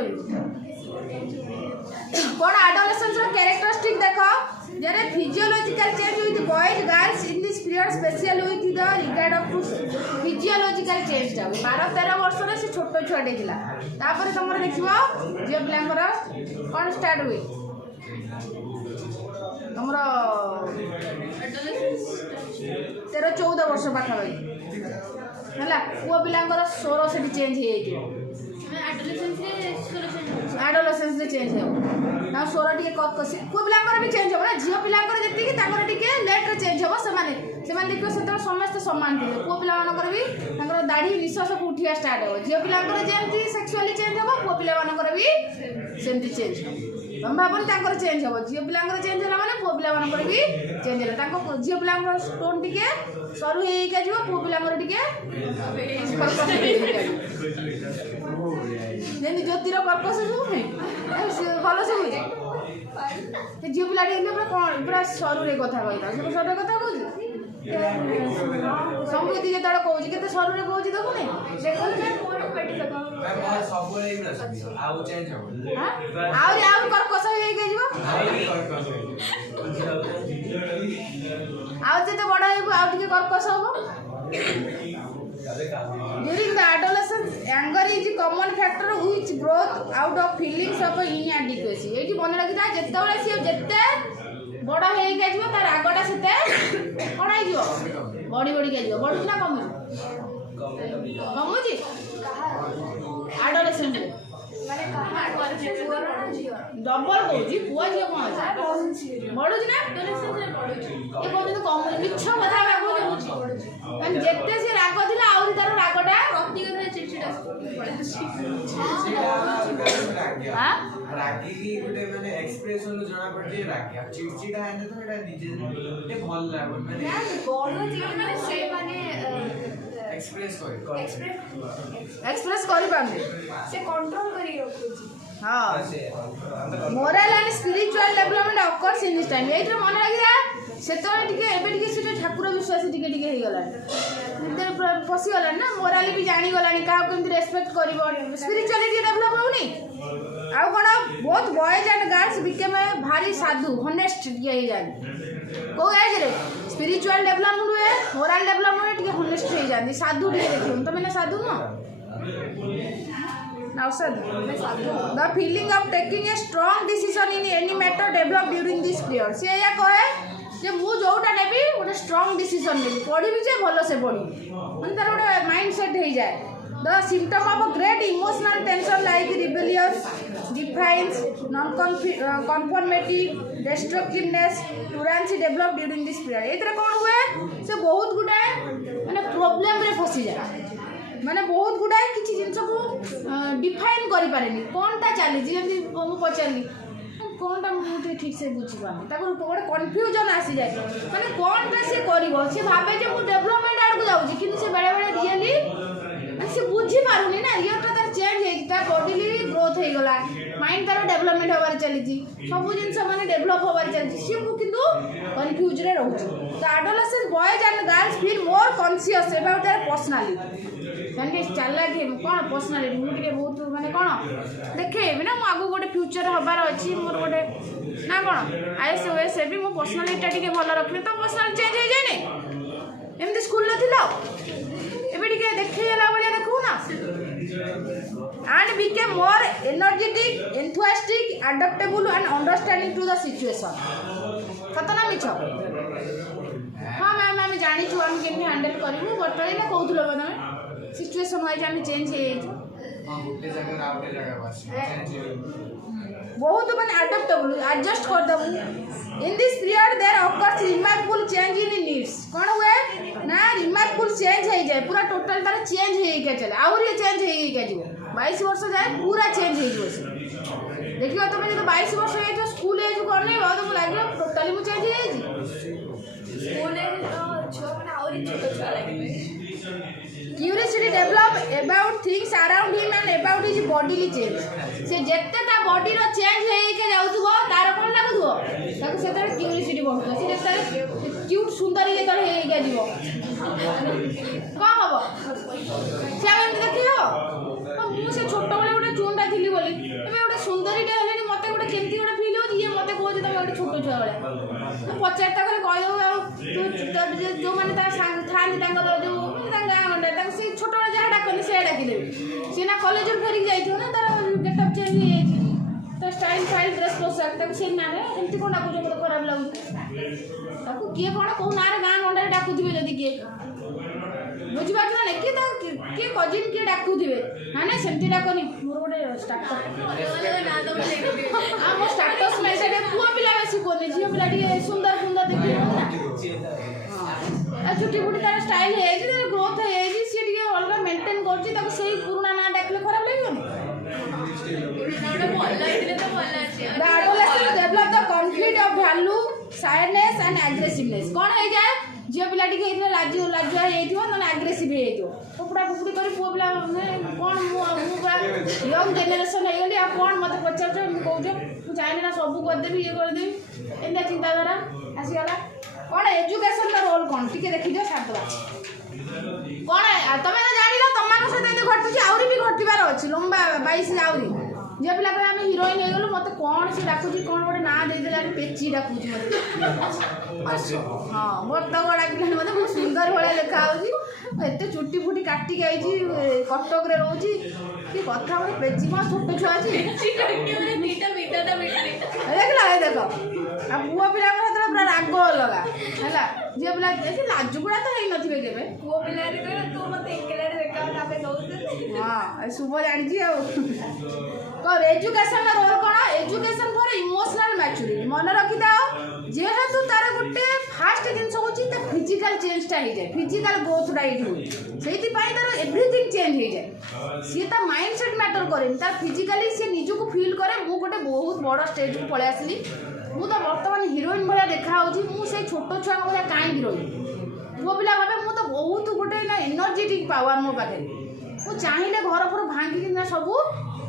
कोन एडोलेसेंस रो कैरेक्टरिस्टिक देखो जरे physiological change with boys girls in this period special with the regard of to physiological change टा 12 13 वर्ष रे से छोटो छुआटे थिला तापर तमर देखिबो जे प्लांकर कोन स्टार्ट हुई तमरो 13 14 वर्ष पाखा भाई हला पुआ पिलांकर स्वर से चेंज हे एडोलेसेंस रे चेंज हो ना स्वर टिके कसी पुआ पिलांकर भी चेंज हो ना झियो पिलांकर जति कि ताकर टिके लेट रे चेंज हो से माने देखो सेत समस्त समान थे पुआ पिला मानकर भी ताकर दाढ़ी निश्वास को उठिया स्टार्ट हो झियो पिलांकर जेमति सेक्सुअली चेंज हो पुआ पिला मानकर भी सेमति चेंज हो हम भाबन ताकर चेंज हो झियो पिलांकर चेंज होला माने पुआ पिला मानकर भी चेंज होला ताको झियो पिलांकर स्टोन टिके सरू हे के जिवो पुआ पिलांकर टिके जेनि ज्योतिर कर्कश जो है भल सब हो झील पिला कौन पूरा सरू रे कथा कहता सब सरू कथा कहूँ संस्कृति जो कहूँ के सरू रे कहूँ देखुनि कर्कश आते बड़ हो कर्कश हम During the adolescence, anger is a common factor which growth out of feelings of inadequacy. ये मन रखी था जितना बड़ा सी जितने बड़ा है क्या जीव तार आगटा सेते कौन है जीव बड़ी बड़ी क्या जीव बड़ी ना कम जी adolescent डबल कौची पुआ झी कौन बढ़ुची ना ये कौन कम मिछ कथा जेते से राग थिला आउरी तार रागटा रागी की गुटे माने एक्सप्रेशन जणा पड़ती रागी चिड़चिड़ा है तो एटा निजे ते भल लागो माने माने से माने एक्सप्रेस करी पांदे से कंट्रोल करी रखुची हां moral and spiritual development occurs in this time एइत्र मन लागिरा सेतोले टिके एबे टिके से ठाकुर विश्वासी टिके टिके हे गला निदर फसी गला ना मोराली भी जानी गलानी का केमति रेस्पेक्ट करिवो स्पिरिचुअलिटी डेवलप होनी आउ कोन बहुत बॉयज एंड गर्ल्स बिकेम भारी साधु हॉनेस्ट टिके हे जानी को एज रे स्पिरिचुअल डेवलपमेंट हुए मोरल डेवलपमेंट टिके हॉनेस्ट हे जानी साधु टिके देखियो तो मैंने साधु न Now sir, the feeling of taking a strong decision in any matter develop during this period. से या कहे जे मु जोटा नेबी गोटे स्ट्रांग डिसीजन नेबी पढ़ी जे भलो से पढ़ी मन तार गोटे माइंडसेट हो जाए the symptom of great emotional tension like rebellious defiance non conformative destructiveness truancy develop during this period एतरे कोन हुए से बहुत गुडा माने प्रॉब्लम रे फसी जाए माने बहुत गुडाए किसी जिनस को डिफाइन करि पारेनी कोनटा चली जेमि मु पचारली कोनटा मुझे ठीक से बुझी पानी ताको गोटे कन्फ्यूजन आसी जाए माने कोनटा से करिवो से भाबे जे मु डेवलपमेंट आड़ को जाउची किंतु से बेले बेले रियली से बुझी पारुनी ना रियलटा तार चेंज हे ता बॉडीली ग्रोथ हे गला माइंड तार डेवलपमेंट होबार चली सब जिनस माने डेवलप होबार चली से मु किंतु कन्फ्यूज रे रहउची the adolescent boys and girls feel more conscious about their personality माने चला कि कौन पर्सनालिटी मुझे बहुत माने कौन देखे ना मु आगु गोटे फ्यूचर हबार अछि मोर गोटे ना कौन आईएस ओएस भी मो पर्सनालिटी टिके भल रखले तो पर्सनाल चेंज हो जाए ने एमती स्कूल न थिलो एबे टिके देखैला बलिया देखू ना and became more energetic enthusiastic adaptable and understanding to the situation कतना मिछ हां मैम हम जानि छु हम केमि हैंडल करिवु बटले ना कहउथलो बना सिचुएशन वाइज हम चेंज हे हां गुटे जगह आउटे जगह बस चेंज बहुत माने अडॉप्टेबल एडजस्ट कर दबु in this period there occurs remarkable change in needs कोन हुए ना रिमार्केबल चेंज हे जाए पूरा टोटल तार चेंज हे के चले और ये चेंज हे के जीव 22 वर्ष जाए पूरा चेंज हे जीव देखियो तुम जो 22 वर्ष हे तो स्कूल हे जो करने बहुत लागियो टोटली मु चेंज हे जी स्कूल हे तो छो माने और छोट छा लागिले Curiosity develop about things around him and about his bodily change. से जेते ता बॉडी रो चेंज हेई के जाउथबो तार कोन लागुथबो ताको सेतर क्यूरियोसिटी बढ़तो से जेते क्यूट सुंदर ये तर हेई के जीवो का हबो से हम देखियो मु से छोट बेले गोटे चुंडा थिली बोली एबे गोटे सुंदरीटे हेलेनी मते गोटे केमती गोटे फील होती ये मते कहू जे तमे गोटे छोट छुआ बेले पचारता करे कहि दो जो माने ता थानी तांग जो से छोट जहाँ डाकनी से डाकिले सी ना कॉलेज फेरिक जाइथियो ना तार गेटअप चेंज हो जाइछि तो स्टाइल फाइल ड्रेस पोशाक ताको से ना रे एमती कोन डाकु जो खराब लागु ताको किए कोन को ना रे गां गंडा डाकुथिबे जदी किए बुझि बात ना कि ता के कजिन के डाकुथिबे माने सेमती डाकनी मोर गोटे स्टार्टअप आ मो स्टार्टअप में से पुआ पिला बेसी कोनी झियो पिला टी सुंदर सुंदर देखि ना आ छुटी फुटी तार स्टाइल हे जे ग्रोथ हे जे सी टिके अलगा मेंटेन करछि ताको सही पुराना ना डाकले खराब लागोनी नोडा भल लागिले तो भल अछि the adolescent develop the conflict of value shyness and aggressiveness कोन हे जाए जियो पिला टिके इतने लाजु लाजुआ हेइथियो न एग्रेसिव हेइथियो पुपड़ा पुपड़ी करी पुओ पिला कोन मु यंग जनरेशन हे गेली आ कोन मते पचार हम कहू मु चाहे ना सब कर देबी ये कर देबी एंदा चिंताधारा आसी गला कोन एजुकेशन का रोल कोन टिके देखि दियो छात्रवा कोन तमे ना जानि लो तमानो से एते घटुची आउरी भी घटिबार अछि लंबा 22 आउरी जे पिला पे हम हीरोइन हे गेलु मते कोन से डाकुची कोन गोटे ना दे देला पेची डाकुची मते हां मोर तो गोडा पिला मते बहुत सुंदर भले लेखा होची एते चुट्टी फुटी काटी के आइची कटक रे रहउची की कथा मोर पेची मा छोट छुआ छी पेची काटी माने मीठा मीठा ता मीठा देखला देखो आ बुआ पिला हमरा ପିଲାର ପୁରା ରାଗ ଅଲଗା ହେଲା ଝିଅ ପିଲା ଲାଜୁକୁଡ଼ା ତ ହେଇନଥିବେ କେବେ ପୁଅ ପିଲାରେ କହିଲା ତୁ ମତେ ଏକେଲାରେ ଦେଖା ତାପରେ ଦଉଛନ୍ତି ହଁ ଶୁଭ ଜାଣିଛି ଆଉ କଣ ଏଜୁକେସନର ରୋଲ କଣ ଏଜୁକେସନ ଫର ଇମୋସନାଲ ମ୍ୟାଚୁରିଟି ମନେ ରଖିଥାଅ ଯେହେତୁ ତାର ଗୋଟେ ଫାଷ୍ଟ ଜିନିଷ ହେଉଛି ତା ଫିଜିକାଲ ଚେଞ୍ଜଟା ହେଇଯାଏ ଫିଜିକାଲ ଗ୍ରୋଥଟା ଏଇଠି ହୁଏ ସେଇଥିପାଇଁ ତାର ଏଭ୍ରିଥିଙ୍ଗ ଚେଞ୍ଜ ହେଇଯାଏ ସିଏ ତା ମାଇଣ୍ଡ ସେଟ୍ ମ୍ୟାଟର କରେନି ତାର ଫିଜିକାଲି ସିଏ ନିଜକୁ ଫିଲ୍ କରେ ମୁଁ ଗୋଟେ ବହୁତ ବଡ଼ ଷ୍ଟେଜକୁ ପଳେଇ ଆସିଲି ମୁଁ ତ ବର୍ତ୍ତମାନ ହିରୋଇନ୍ ଭଳିଆ ଦେଖାହେଉଛି ମୁଁ ସେଇ ଛୋଟ ଛୁଆଙ୍କ ଭଳିଆ କାହିଁ ହିରୋଇନ୍ ପୁଅ ପିଲା ଭାବେ ମୁଁ ତ ବହୁତ ଗୋଟେ ନା ଏନର୍ଜେଟିକ୍ ପାୱାର ମୋ ପାଖରେ ମୁଁ ଚାହିଁଲେ ଘର ଫର ଭାଙ୍ଗିକିନା ସବୁ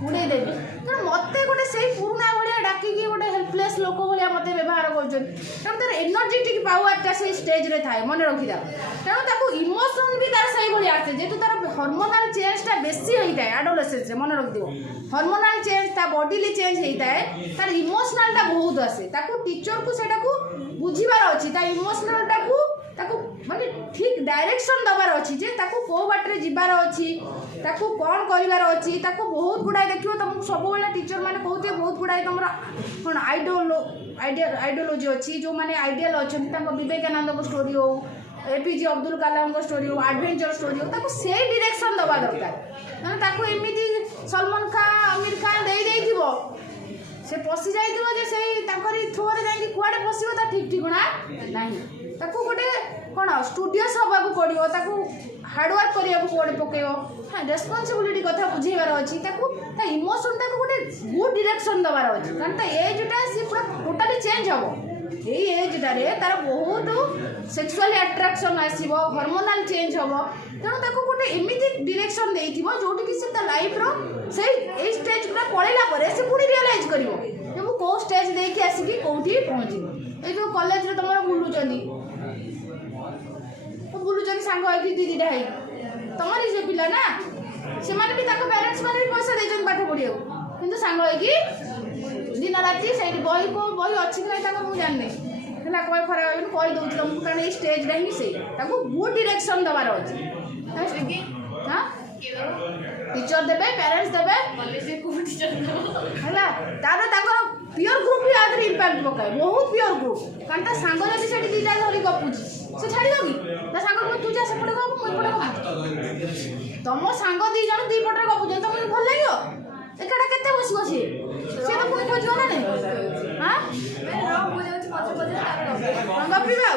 ଉଡ଼େଇ ଦେବି ତେଣୁ ମୋତେ ଗୋଟେ ସେଇ ପୁରୁଣା ଭଳିଆ ଡାକିକି ଗୋଟେ ହେଲ୍ପଲେସ୍ ଲୋକ ଭଳିଆ ମୋତେ ବ୍ୟବହାର କରୁଛନ୍ତି ତେଣୁ ତାର ଏନର୍ଜେଟିକ୍ ପାୱାରଟା ସେଇ ଷ୍ଟେଜ୍ରେ ଥାଏ ମନେ ରଖିଥାଅ ତେଣୁ ତାକୁ ଇମୋସନ୍ ବି ତାର ସେଇଭଳିଆ ଆସେ ଯେହେତୁ ତାର ହର୍ମୋନାଲ୍ ଚେଞ୍ଜଟା ବେଶୀ ହେଇଥାଏ ଆଡୋଲେସେନ୍ସରେ ମନେ ରଖିଥିବ ହର୍ମୋନାଲ୍ ଚେଞ୍ଜ ତା ବଡିଲି ଚେଞ୍ଜ ହେଇଥାଏ ତାର ଇମୋସନାଲ୍ଟା ବହୁତ ଆସେ ତାକୁ ଟିଚରକୁ ସେଇଟାକୁ ବୁଝିବାର ଅଛି ତା ଇମୋସନାଲ୍ଟାକୁ ତାକୁ ମାନେ ଠିକ୍ ଡାଇରେକ୍ସନ୍ ଦେବାର ଅଛି ଯେ ତାକୁ କେଉଁ ବାଟରେ ଯିବାର ଅଛି ତାକୁ କ'ଣ କରିବାର ଅଛି ତାକୁ ବହୁତ ଗୁଡ଼ାଏ ଦେଖିବ ତୁମକୁ ସବୁବେଳେ ଟିଚର ମାନେ କହୁଥିବେ ବହୁତ ଗୁଡ଼ାଏ ତୁମର କ'ଣ ଆଇଡ଼ିଓଲୋଜି ଅଛି ଯେଉଁମାନେ ଆଇଡ଼ିଆଲ୍ ଅଛନ୍ତି ତାଙ୍କ ବିବେକାନନ୍ଦଙ୍କ ଷ୍ଟୋରି ହେଉ APJ ଅବଦୁଲ କାଲାମଙ୍କ ଷ୍ଟୋରି ହେଉ ଆଡ଼ଭେଞ୍ଚର ଷ୍ଟୋରି ହେଉ ତାକୁ ସେଇ ଡିରେକ୍ସନ୍ ଦେବା ଦରକାର ମାନେ ତାକୁ ଏମିତି ସଲମାନ ଖାଁ ଆମିର ଖାଁ ଦେଇଥିବ ସେ ପଶି ଯାଇଥିବ ଯେ ସେଇ ତାଙ୍କରି ଥ୍ରୋରେ ଯାଇକି କୁଆଡ଼େ ପଶିବ ତା ଠିକ୍ ଠିକଣା ନାହିଁ ତାକୁ ଗୋଟେ କ'ଣ ଷ୍ଟୁଡ଼ିଓସ୍ ହେବାକୁ ପଡ଼ିବ ତାକୁ ହାର୍ଡ଼ୱାର୍କ କରିବାକୁ ପକାଇବ ହଁ ରେସ୍ପନ୍ସିବିଲିଟି କଥା ବୁଝେଇବାର ଅଛି ତାକୁ ତା ଇମୋସନ୍ଟାକୁ ଗୋଟେ ଗୁଡ୍ ଡିରେକ୍ସନ୍ ଦେବାର ଅଛି କାରଣ ତା ଏଜ୍ଟା ସିଏ ପୁରା ଟୋଟାଲି ଚେଞ୍ଜ ହେବ ଏଇ ଏଜ୍ଟାରେ ତାର ବହୁତ ସେକ୍ସୁଆଲି ଆଟ୍ରାକ୍ସନ୍ ଆସିବ ହର୍ମୋନାଲ୍ ଚେଞ୍ଜ ହେବ ତେଣୁ ତାକୁ ଗୋଟେ ଏମିତି ଡିରେକ୍ସନ୍ ଦେଇଥିବ ଯେଉଁଠିକି ସେ ତା ଲାଇଫ୍ର ସେଇ ଏଇ ଷ୍ଟେଜ୍ ପୁରା ପଳେଇଲା ପରେ ସେ ପୁଣି ରିଅଲାଇଜ୍ କରିବ ଯେ ମୁଁ କେଉଁ ଷ୍ଟେଜ୍ ଦେଇକି ଆସିକି କେଉଁଠି ପହଞ୍ଚିବି ଏଇ ଯେଉଁ କଲେଜରେ ତୁମର ବୁଲୁଛନ୍ତି ସାଙ୍ଗ ହେଇକି ଦିଦିଟା ହେଇକି ତମରି ସେ ପିଲା ନା ସେମାନେ ବି ତାଙ୍କ ପ୍ୟାରେଣ୍ଟସ୍ ମାନେ ବି ପଇସା ଦେଇଛନ୍ତି ପାଠ ପଢ଼ିବାକୁ କିନ୍ତୁ ସାଙ୍ଗ ହେଇକି ଦିନ ରାତି ସେଇଠି ବହି କେଉଁ ବହି ଅଛି କି ନାହିଁ ତାଙ୍କ ମୁଁ ଜାଣିନି ହେଲା କହି ଖରାପ ହେବନି କହିଦେଉଛି ତମକୁ କାରଣ ଏଇ ଷ୍ଟେଜ୍ଟା ହିଁ ସେଇ ତାକୁ ଗୁଡ୍ ଡିରେକ୍ସନ୍ ଦେବାର ଅଛି ହଁ टीचर देबे पेरेंट्स देबे कॉलेज को टीचर हैला तार ताकर पियर ग्रुप भी आदर इंपैक्ट पकाए बहुत पियर ग्रुप कांटा सांग जदी सेठी दीटा धरी गपुची से छाड़ी दो की ता सांग को तू जा सेपटे गप मो पटे गप तमो सांग दी जण दी पटे गपुछ तमो भल लागियो एकाडा केते बसिबो से तो कोन खोजबो ना नहीं हां मैं रॉ हो जाउछ पछ पछ तार गपिबे आ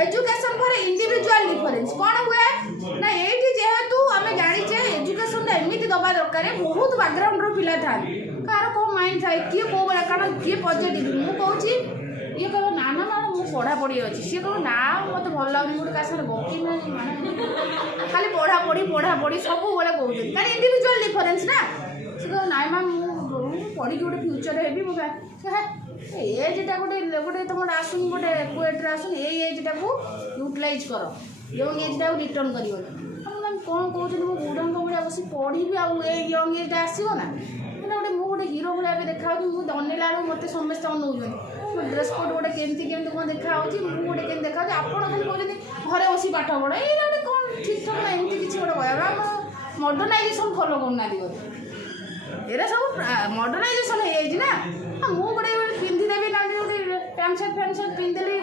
एजुकेशन फॉर इंडिविजुअल डिफरेंस कौन हुए ना ये जेहेतु आम जानी एजुकेशन एमती दबा दरकार बहुत बैकग्राउंड रो पिला था कार को माइंड थाए किए को कारण किए पॉजिटिव मु कहूँ ये कह ना ना मैडम मु पढ़ा पढ़ी अच्छी सी कह ना मत भल लगे गोटे क्या गपी खाली पढ़ा पढ़ी सब बेले कहते कारण इंडिविजुअल डिफरेंस ना से कह ना मैम पढ़ी गोटे फ्यूचर है एजटा गोटे गोटे तुम आसुन गोटे क्वेट्रे आसुन एजटा को यूटिलाइज कर यंग एजटा को रिटर्न कर कौन कहते मो बुढ़ा भाया बस पढ़ी आउ यंग एजटा आसो ना गोटे मु गोटे हिरो भाया देखा मुझे अनेला बेलू मत समस्त अनौन ड्रेस कोड गोटे केमती केमती कौन देखा गोटे केमती देखा आप खाली कहते घरे बस पाठ पढ़ ये गोटे कौन ठीक ठाक ना एमती किसी गोटे कहना मॉडर्नाइजेशन फॉलो करना बोधे एरा सब मॉडर्नाइजेशन हो ना मु गोटे पिंधिदेवी ना गोटे पैंट शर्ट पिंधिदेली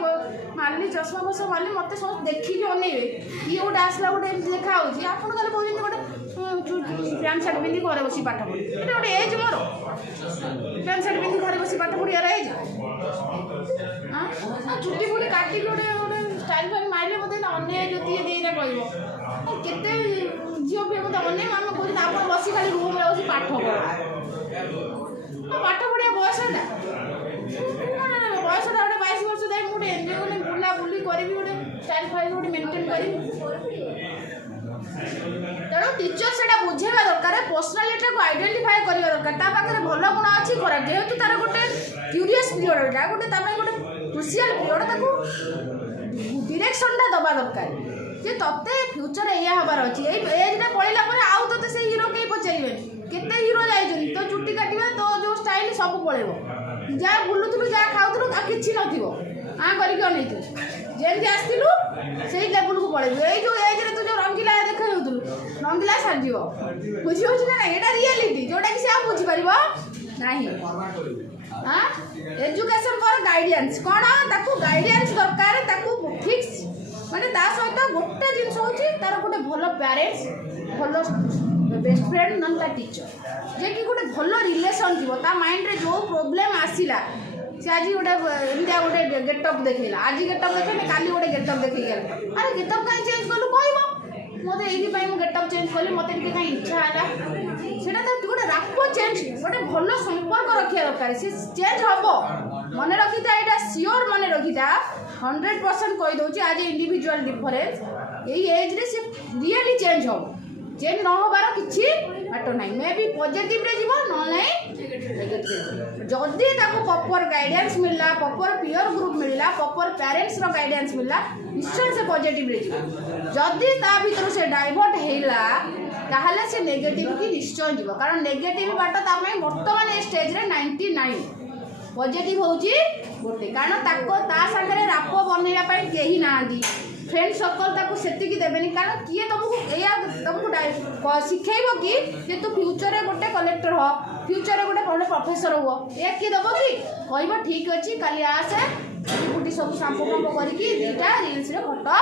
मारली चश्मा बसा मारली मत सब देखिए अनेबे ये गोटे आसला गोटे देखा आप खाली कहते गोटे पैंट शर्ट पिंधि घर बस पाठ पढ़ी ये गोटे एज मोर पैंट शर्ट पिंधि घर बस पाठ पढ़ियार एज हाँ चुटी फुटी काटिक गोटे गोटे स्टाइल फाइल मारे बोधे अने जो देना कह केते झील भी मत अने आम कहते आप बस खाली रूम में बस पाठ पाठ पढ़िया बयसटा बयसटा गोटे 22 वर्ष जाए गोटे एंजय गोटे बुला बुली करी गोटे स्टाइल फाइल गोटे मेंटेन करी तेणु टीचर से बुझेगा दरकार पर्सनालीटी को आइडेंटिफाई करवा दरकार ता पाखे भल गुण अच्छी खराब जेहेतु तार गोटे क्यूरियस पीरियड एटा गोटे गोटे क्रुशियल पीरियड ताको डायरेक्शनटा दबा दरकार जे तते फ्यूचर या हबार अच्छी एजटा पढ़ला आउ तो से हिरो कहीं पचारे केते हिरो जाइछन तो चुट्टी काटिबा तो जो स्टाइल सब पळेबो जा बुलुथुलु जा खाउथुलु आ किछि नथिबो आ करिक अनेथु जेमति आस्तिलु सेही लेवल को पळेबो ए जो एज रे तू जो रंगीला देखा होतुलु रंगीला साजिबो बुझियो ना एटा रियलिटी जोटा कि से आ बुझि परिबो नाही हाँ एजुकेशन पर गाइडेंस कौन ताकू गाइडेंस दरकार ताकू फिक्स माने ता सहित गोटे जिन होची तार गोटे भल पेरेंट्स भल बेस्ट फ्रेंड नन ता टीचर जे कि गोटे भल रिलेशन थी ता माइंड रे जो प्रॉब्लम आसीला से आज गोटे एमती गोटे गेटअप देखला आज गेटअप देखे काली गोटे गेटअप देखी अरे गेटअप कहीं चेंज कलु कहब मत ये गेटअप चेंज कली मत कहीं इच्छा है सेटा तो गोटे राप चेंज गोटे भल संपर्क रखा दरकार सी चेंज हम मन रखी था यहाँ सियोर मन रखी था 100% कहीदे आज इंडिविजुअल डिफरेंस यही एज रे से रियली चेंज हम चेंज न होबार किसी बाट ना मे भी पॉजिटिव रे जीव न नेगेटिव जदि ताको प्रॉपर गाइडेंस मिलला प्रॉपर पीयर ग्रुप मिलला प्रॉपर पेरेंट्स रो गाइडेंस मिलला निश्चय से पॉजिटिव रे जीव जदि ता भीतर से डाइवर्ट हेला ताहले से नेगेटिव की निश्चय जीव कारण नेगेटिव बाट ता में वर्तमान स्टेज रे 99 पॉजिटिव होची गोटे कारण ताको ता संगे राप बनैया पई केही नांदी फ्रेंड सर्कल ताको सेतिकी देबेनी कारण किए तुमको एया तुमको शिखेइबो कि जे तू फ्यूचर रे गोटे कलेक्टर हो फ्यूचर रे गोटे बड़ प्रोफेसर हो ए कि दबो कि कहबो ठीक अछि काली आसे गुटी सब सांपो पंपो करके दुटा रील्स रे फोटो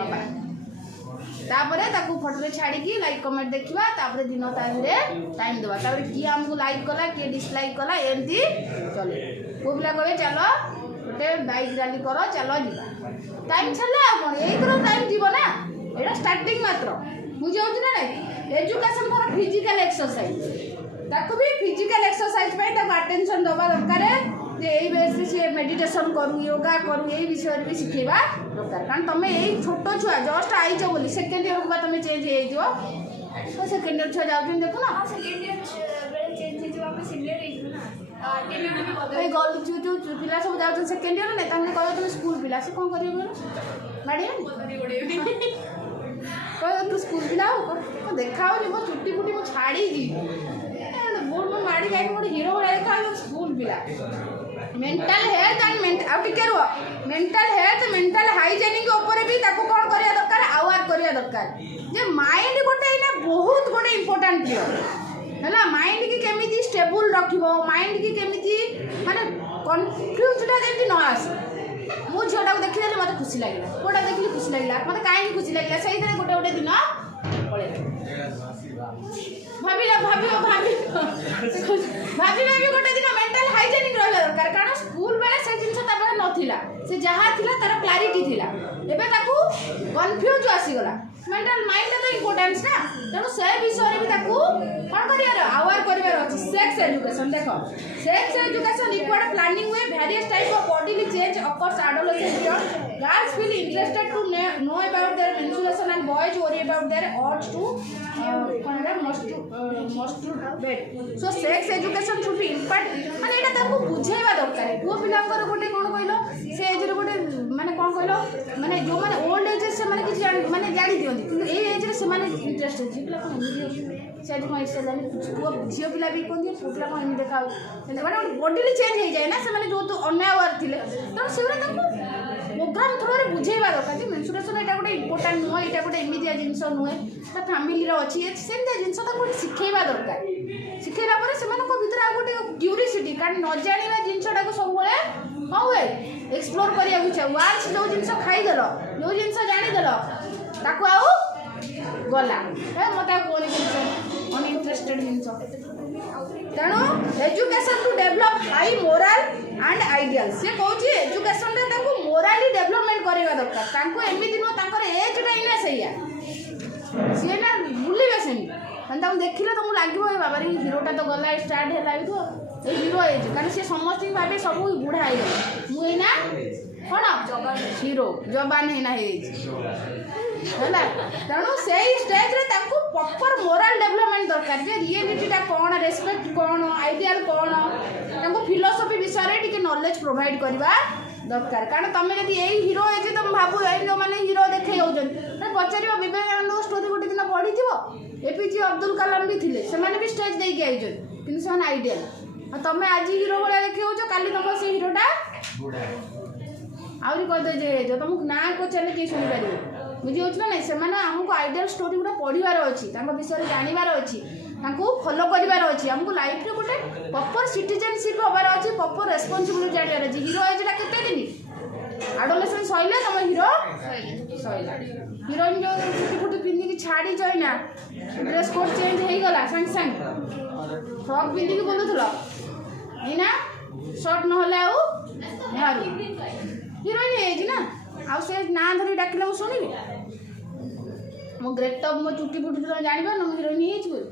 नबा तापरे ताको फोटो रे छाड़ी की लाइक कमेंट देखिबा तापरे दिन टाइम रे टाइम देबा तापरे कि हमको लाइक कला कि डिसलाइक कला एंती चले को बिला कहे चलो गोटे बाइक रैली करो चलो जीवा टाइम छला कोन एई करो टाइम जीवो ना एटा स्टार्टिंग मात्र बुझे होछ ना नहीं एजुकेशन फॉर फिजिकल एक्सरसाइज ताको भी फिजिकल एक्सरसाइज पे ताको अटेंशन दबा दरकार जे एई बेस से मेडिटेशन करू योगा करू एई विषय भी सिखेबा दरकार कारण तमे एई छोटो छुआ जस्ट आइचो बोली सेकंड ईयर को तमे चेंज हे जो तो सेकंड ईयर छुआ जाउछन देखो ना सेकंड ईयर बेले चेंज हे जो आप सीनियर हे ना भाई गल जो पिला सब जाउछन सेकंड ईयर ने तमने कहयो तुम स्कूल पिला से कोन करियो मैडम कहयो तू स्कूल पिला हो देखाओ जे मो चुट्टी फुटी मो छाड़ी जी बोल मो माड़ी गाय मोर हीरो वाला कहयो स्कूल पिला mental health and mental health mental hygiene के ऊपर भी ताको कोन करिया दरकार अवेयर करिया दरकार जे माइंड गोटे इना बहुत गोटे इंपोर्टेंट थियो हैला माइंड की केमिति स्टेबल रखिबो माइंड की केमिति माने कंफ्यूजडा जेति न आसे मु झोटा को देखि मते खुशी लागला कोटा देखि खुशी लागला मते काहे खुशी लागला सही तरह गोटे गोटे दिन पळे भाभी गोटे दिन मेंटल हाइजीनिक रहला दरकार कारण स्कूल बेले से जिंस तापर नथिला से जहा थिला तार क्लैरिटी थिला एबे ताकू कंफ्यूज आसी गला मेंटल माइंड तो इंपोर्टेंस ना तेणु से विषय भी ताकू कौन करियार अवेयर करिवार अछि सेक्स एजुकेशन देखो sex education required planning way various type of bodily change occurs adolescent period girls feel interested to know about their menstruation and boys worry about their urge to masturbate so sex education should be impart माने एटा ताकू बुझेबा दरकार पुओ पिलांकर गोटे कोन कहलो से as रे गोटे माने कोन कहलो माने जो माने ओल्ड एज से माने किछ माने जानि दियंती किंतु ए एज रे से माने इंटरेस्ट अछि पिला कोन से आज कोन से जानि पुओ झियो पिला भी कोन दिए पुओ पिला कोन देखाउ माने बॉडीली चेंज हो जाए ना से माने जो तो अनअवेयर थिले त सेरा ताकू प्रोग्राम थ्रू रे बुझेबा दरकार जे मेंस्ट्रुएशन एटा गोटे इंपोर्टेंट नुह एटा गोटे इमिडिया जिंस नुहे ता फैमिली रो अछि सेंते जिंस ता गोटे सिखेबा दरकार सिखेला परे सेमान को भीतर आ गोटे क्यूरियोसिटी कारण न जानिबा जिंसटा को सब बळे हां हुए एक्सप्लोर करिया गुछा वांस जो जिंस खाई देलो जो जिंस जानि देलो ताको आउ गला ए मता कोन जिंस अनइंटरेस्टेड जिंस तेणु education to develop high moral and ideal से कहूँ एजुकेशन मोराली डेवलपमेंट करवा दरकार तांको एमिति नो तांकर एजटा इना सैया सी ना भूलिबे सेम देखिले तुमको लगे बाबा हीरोटा तो गला स्टार्ट है लगे हीरो एज कारण सी समस्त भावे सब बुढ़ा हो गए मुना कौन हीरो जबान है तेणु से स्टेज रे तांको प्रॉपर मोरल डेवलपमेंट दरकार जे रियलिटीटा कौन रेस्पेक्ट कौन आइडियल कौन तांको फिलोसफी विषय रे टिके नॉलेज प्रोवाइड करवा दरकार कारण तुम जब यही हीरो है तुम भाव जो मैंने हीरो देखे होती पचार विवेकानंद स्टोरी गोटे दिन पढ़ी एपीजे अब्दुल कलाम भी थे से भी स्टेज देके आई कि आइडियल तुम आज हीरो भाया देखे हो काली तुम से हीरोटा आहरी कहीदे तुमको ना पचारे किए शुणी पारे बुझे ना नहीं से आमको आइडियल स्टोरी गुड़ा पढ़ार अच्छी विषय जानवर अच्छी फॉलो करार अच्छे आमको लाइफ रे गोटे प्रॉपर सिटीजनशिप हबार अच्छे प्रॉपर रेस्पॉन्सिबिलिटी जानिबार अच्छे हीरो एजटा केते दिन एडोलेसेंस सइले तुम हीरो सइला हीरोइन जो छुटी फुटी पिंधि छाड़ी जाइना ड्रेस कोड चेंज हो गला संग संग फ्रॉक पिंधि बोलुथलो एना शॉर्ट नहले आउ हारू हीरोइन एज ना आउ से ना धरी डाकिले मु सुनिबी मो ग्रेट टॉप मो चुटी फुटी तो जानिबा न हीरोइन एज बोल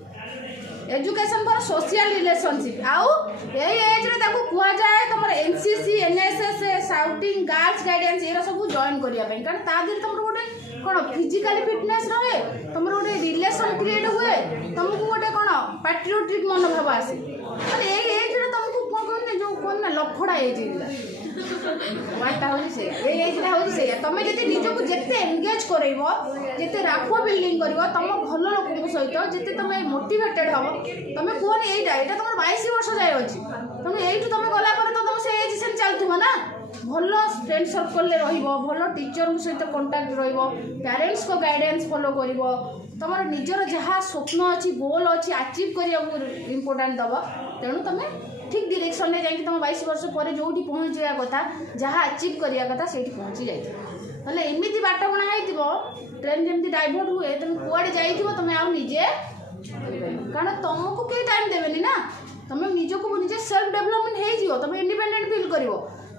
एजुकेशन फॉर सोशल रिलेशनशिप आउ ए एज रे ताको कुआ जाए तमर NCC NSS shouting girls guidance era सब जॉइन करिया पई कारण ता दिर तमर गोटे कोन फिजिकली फिटनेस रहे तमर गोटे रिलेशन क्रिएट हुए तुमको गोटे कोन पैट्रियोटिक मनोभाव आसे अरे ए एज रे तुमको कोन कोन जो कोन ना लफड़ा एज वाटा होजी से ए एजटा होजी से तमे जति निजको जते एंगेज करैबो जते राखो बिल्डिंग करबो तम भलो लोक सहित जते तमे मोटिवेटेड हबो तमे कोन एटा तमर 22 वर्ष जाय अछि तमे एइटु तमे गला पर तो तम से एज सेम चलथुबो ना भलो फ्रेंड सर्कल ले रहिबो भलो टीचर सहित कांटेक्ट रहिबो पेरेंट्स को गाइडेंस फॉलो करिवो तमर निजर जहा स्वप्न अछि गोल अछि अचीव करिया इंपोर्टेंट दबो तेनु तमे ठीक डायरेक्शन में जाकि तुम 22 वर्ष पर जो पहुँच जाया कथा जहाँ अचीव करिया कथा से पहुँची जाइए एमती बाट बना ट्रेन जमी डाइवर्ट हुए तुम कुआड़े जाइए तुम आउ निजे कारण तुमको कई टाइम देवेनि ना तुम निजक निजे सेल्फ डेभलपमेंट हो तुम इंडिपेंडेंट फिल कर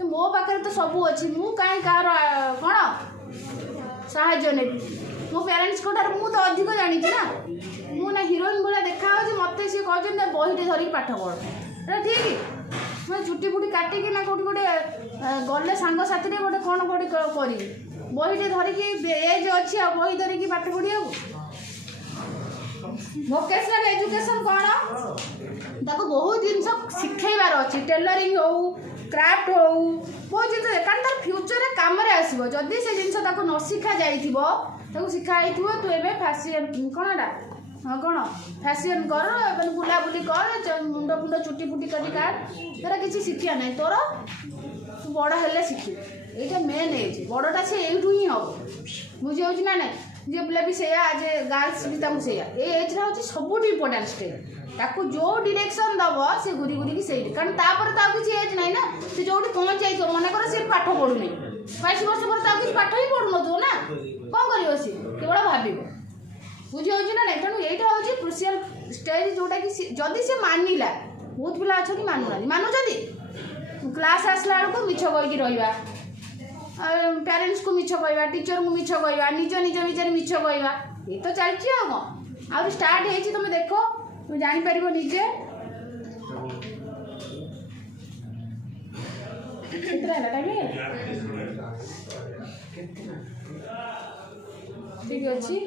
मो पाखे तो सब अच्छी मु कहीं कह कौन साहाଯ୍य ने मो पेरेंट्स को मुझे तो अधिक जानी ना मुझे हिरोइन भाया देखा मत सी कहते बहीटे धरिक पाठ पढ़ ठीक मैं चुटी फुटी काटिकी ना कौटी गोटे गले सांग साथी गोटे कौन गोटे करी बहीटे धरिकी एज अच्छी आ बही धरिकी पाठ पढ़िया वोकेशनल एजुकेशन कौन ताको बहुत जिन शिखेबार अच्छी टेलरिंग हो क्राफ्ट हो बहुत जिन कारण तार फ्यूचर काम आसो जदि से जिन न शिखा जा शिखाई तू ए फैशन कौन हाँ कौन फैशन कर बुलाबुली कर मुंड फुंड चुटी फुटी कर तेरा किसी शिखिया ना तोर तू बड़ हेले शिखु यहाँ मेन एज बड़टा से यू ही हम बुझे ना ना झील पिला भी से आज गर्ल्स भी से एज हूँ सब इम्पोर्टाट स्टेज ताकू जो डायरेक्शन दब से घूरी घूरी से कारण तापर तो किसी एज ना ना से जो पहुँच जाइए मन कर सी पाठ पढ़ुनी 22 वर्ष पर तो किसी पाठ ही पढ़ु नो ना कौन कर सी केवल भाव बुझे ना ना तेणु यहाँ हूँ क्रुशियल स्टेज जोटा कि जदि से मानिला बहुत पिला अच्छा मानुना मानुंट क्लास आसला बेलू मिछ कहीकि रहा पेरेंट्स को मिछ कहवा टीचर को मिछ कहवा निज निज विचार मिछ कहवा ये तो चलती आ कौन आ स्टार्ट हो तुम देख तुम जापर निजे ठीक अच्छे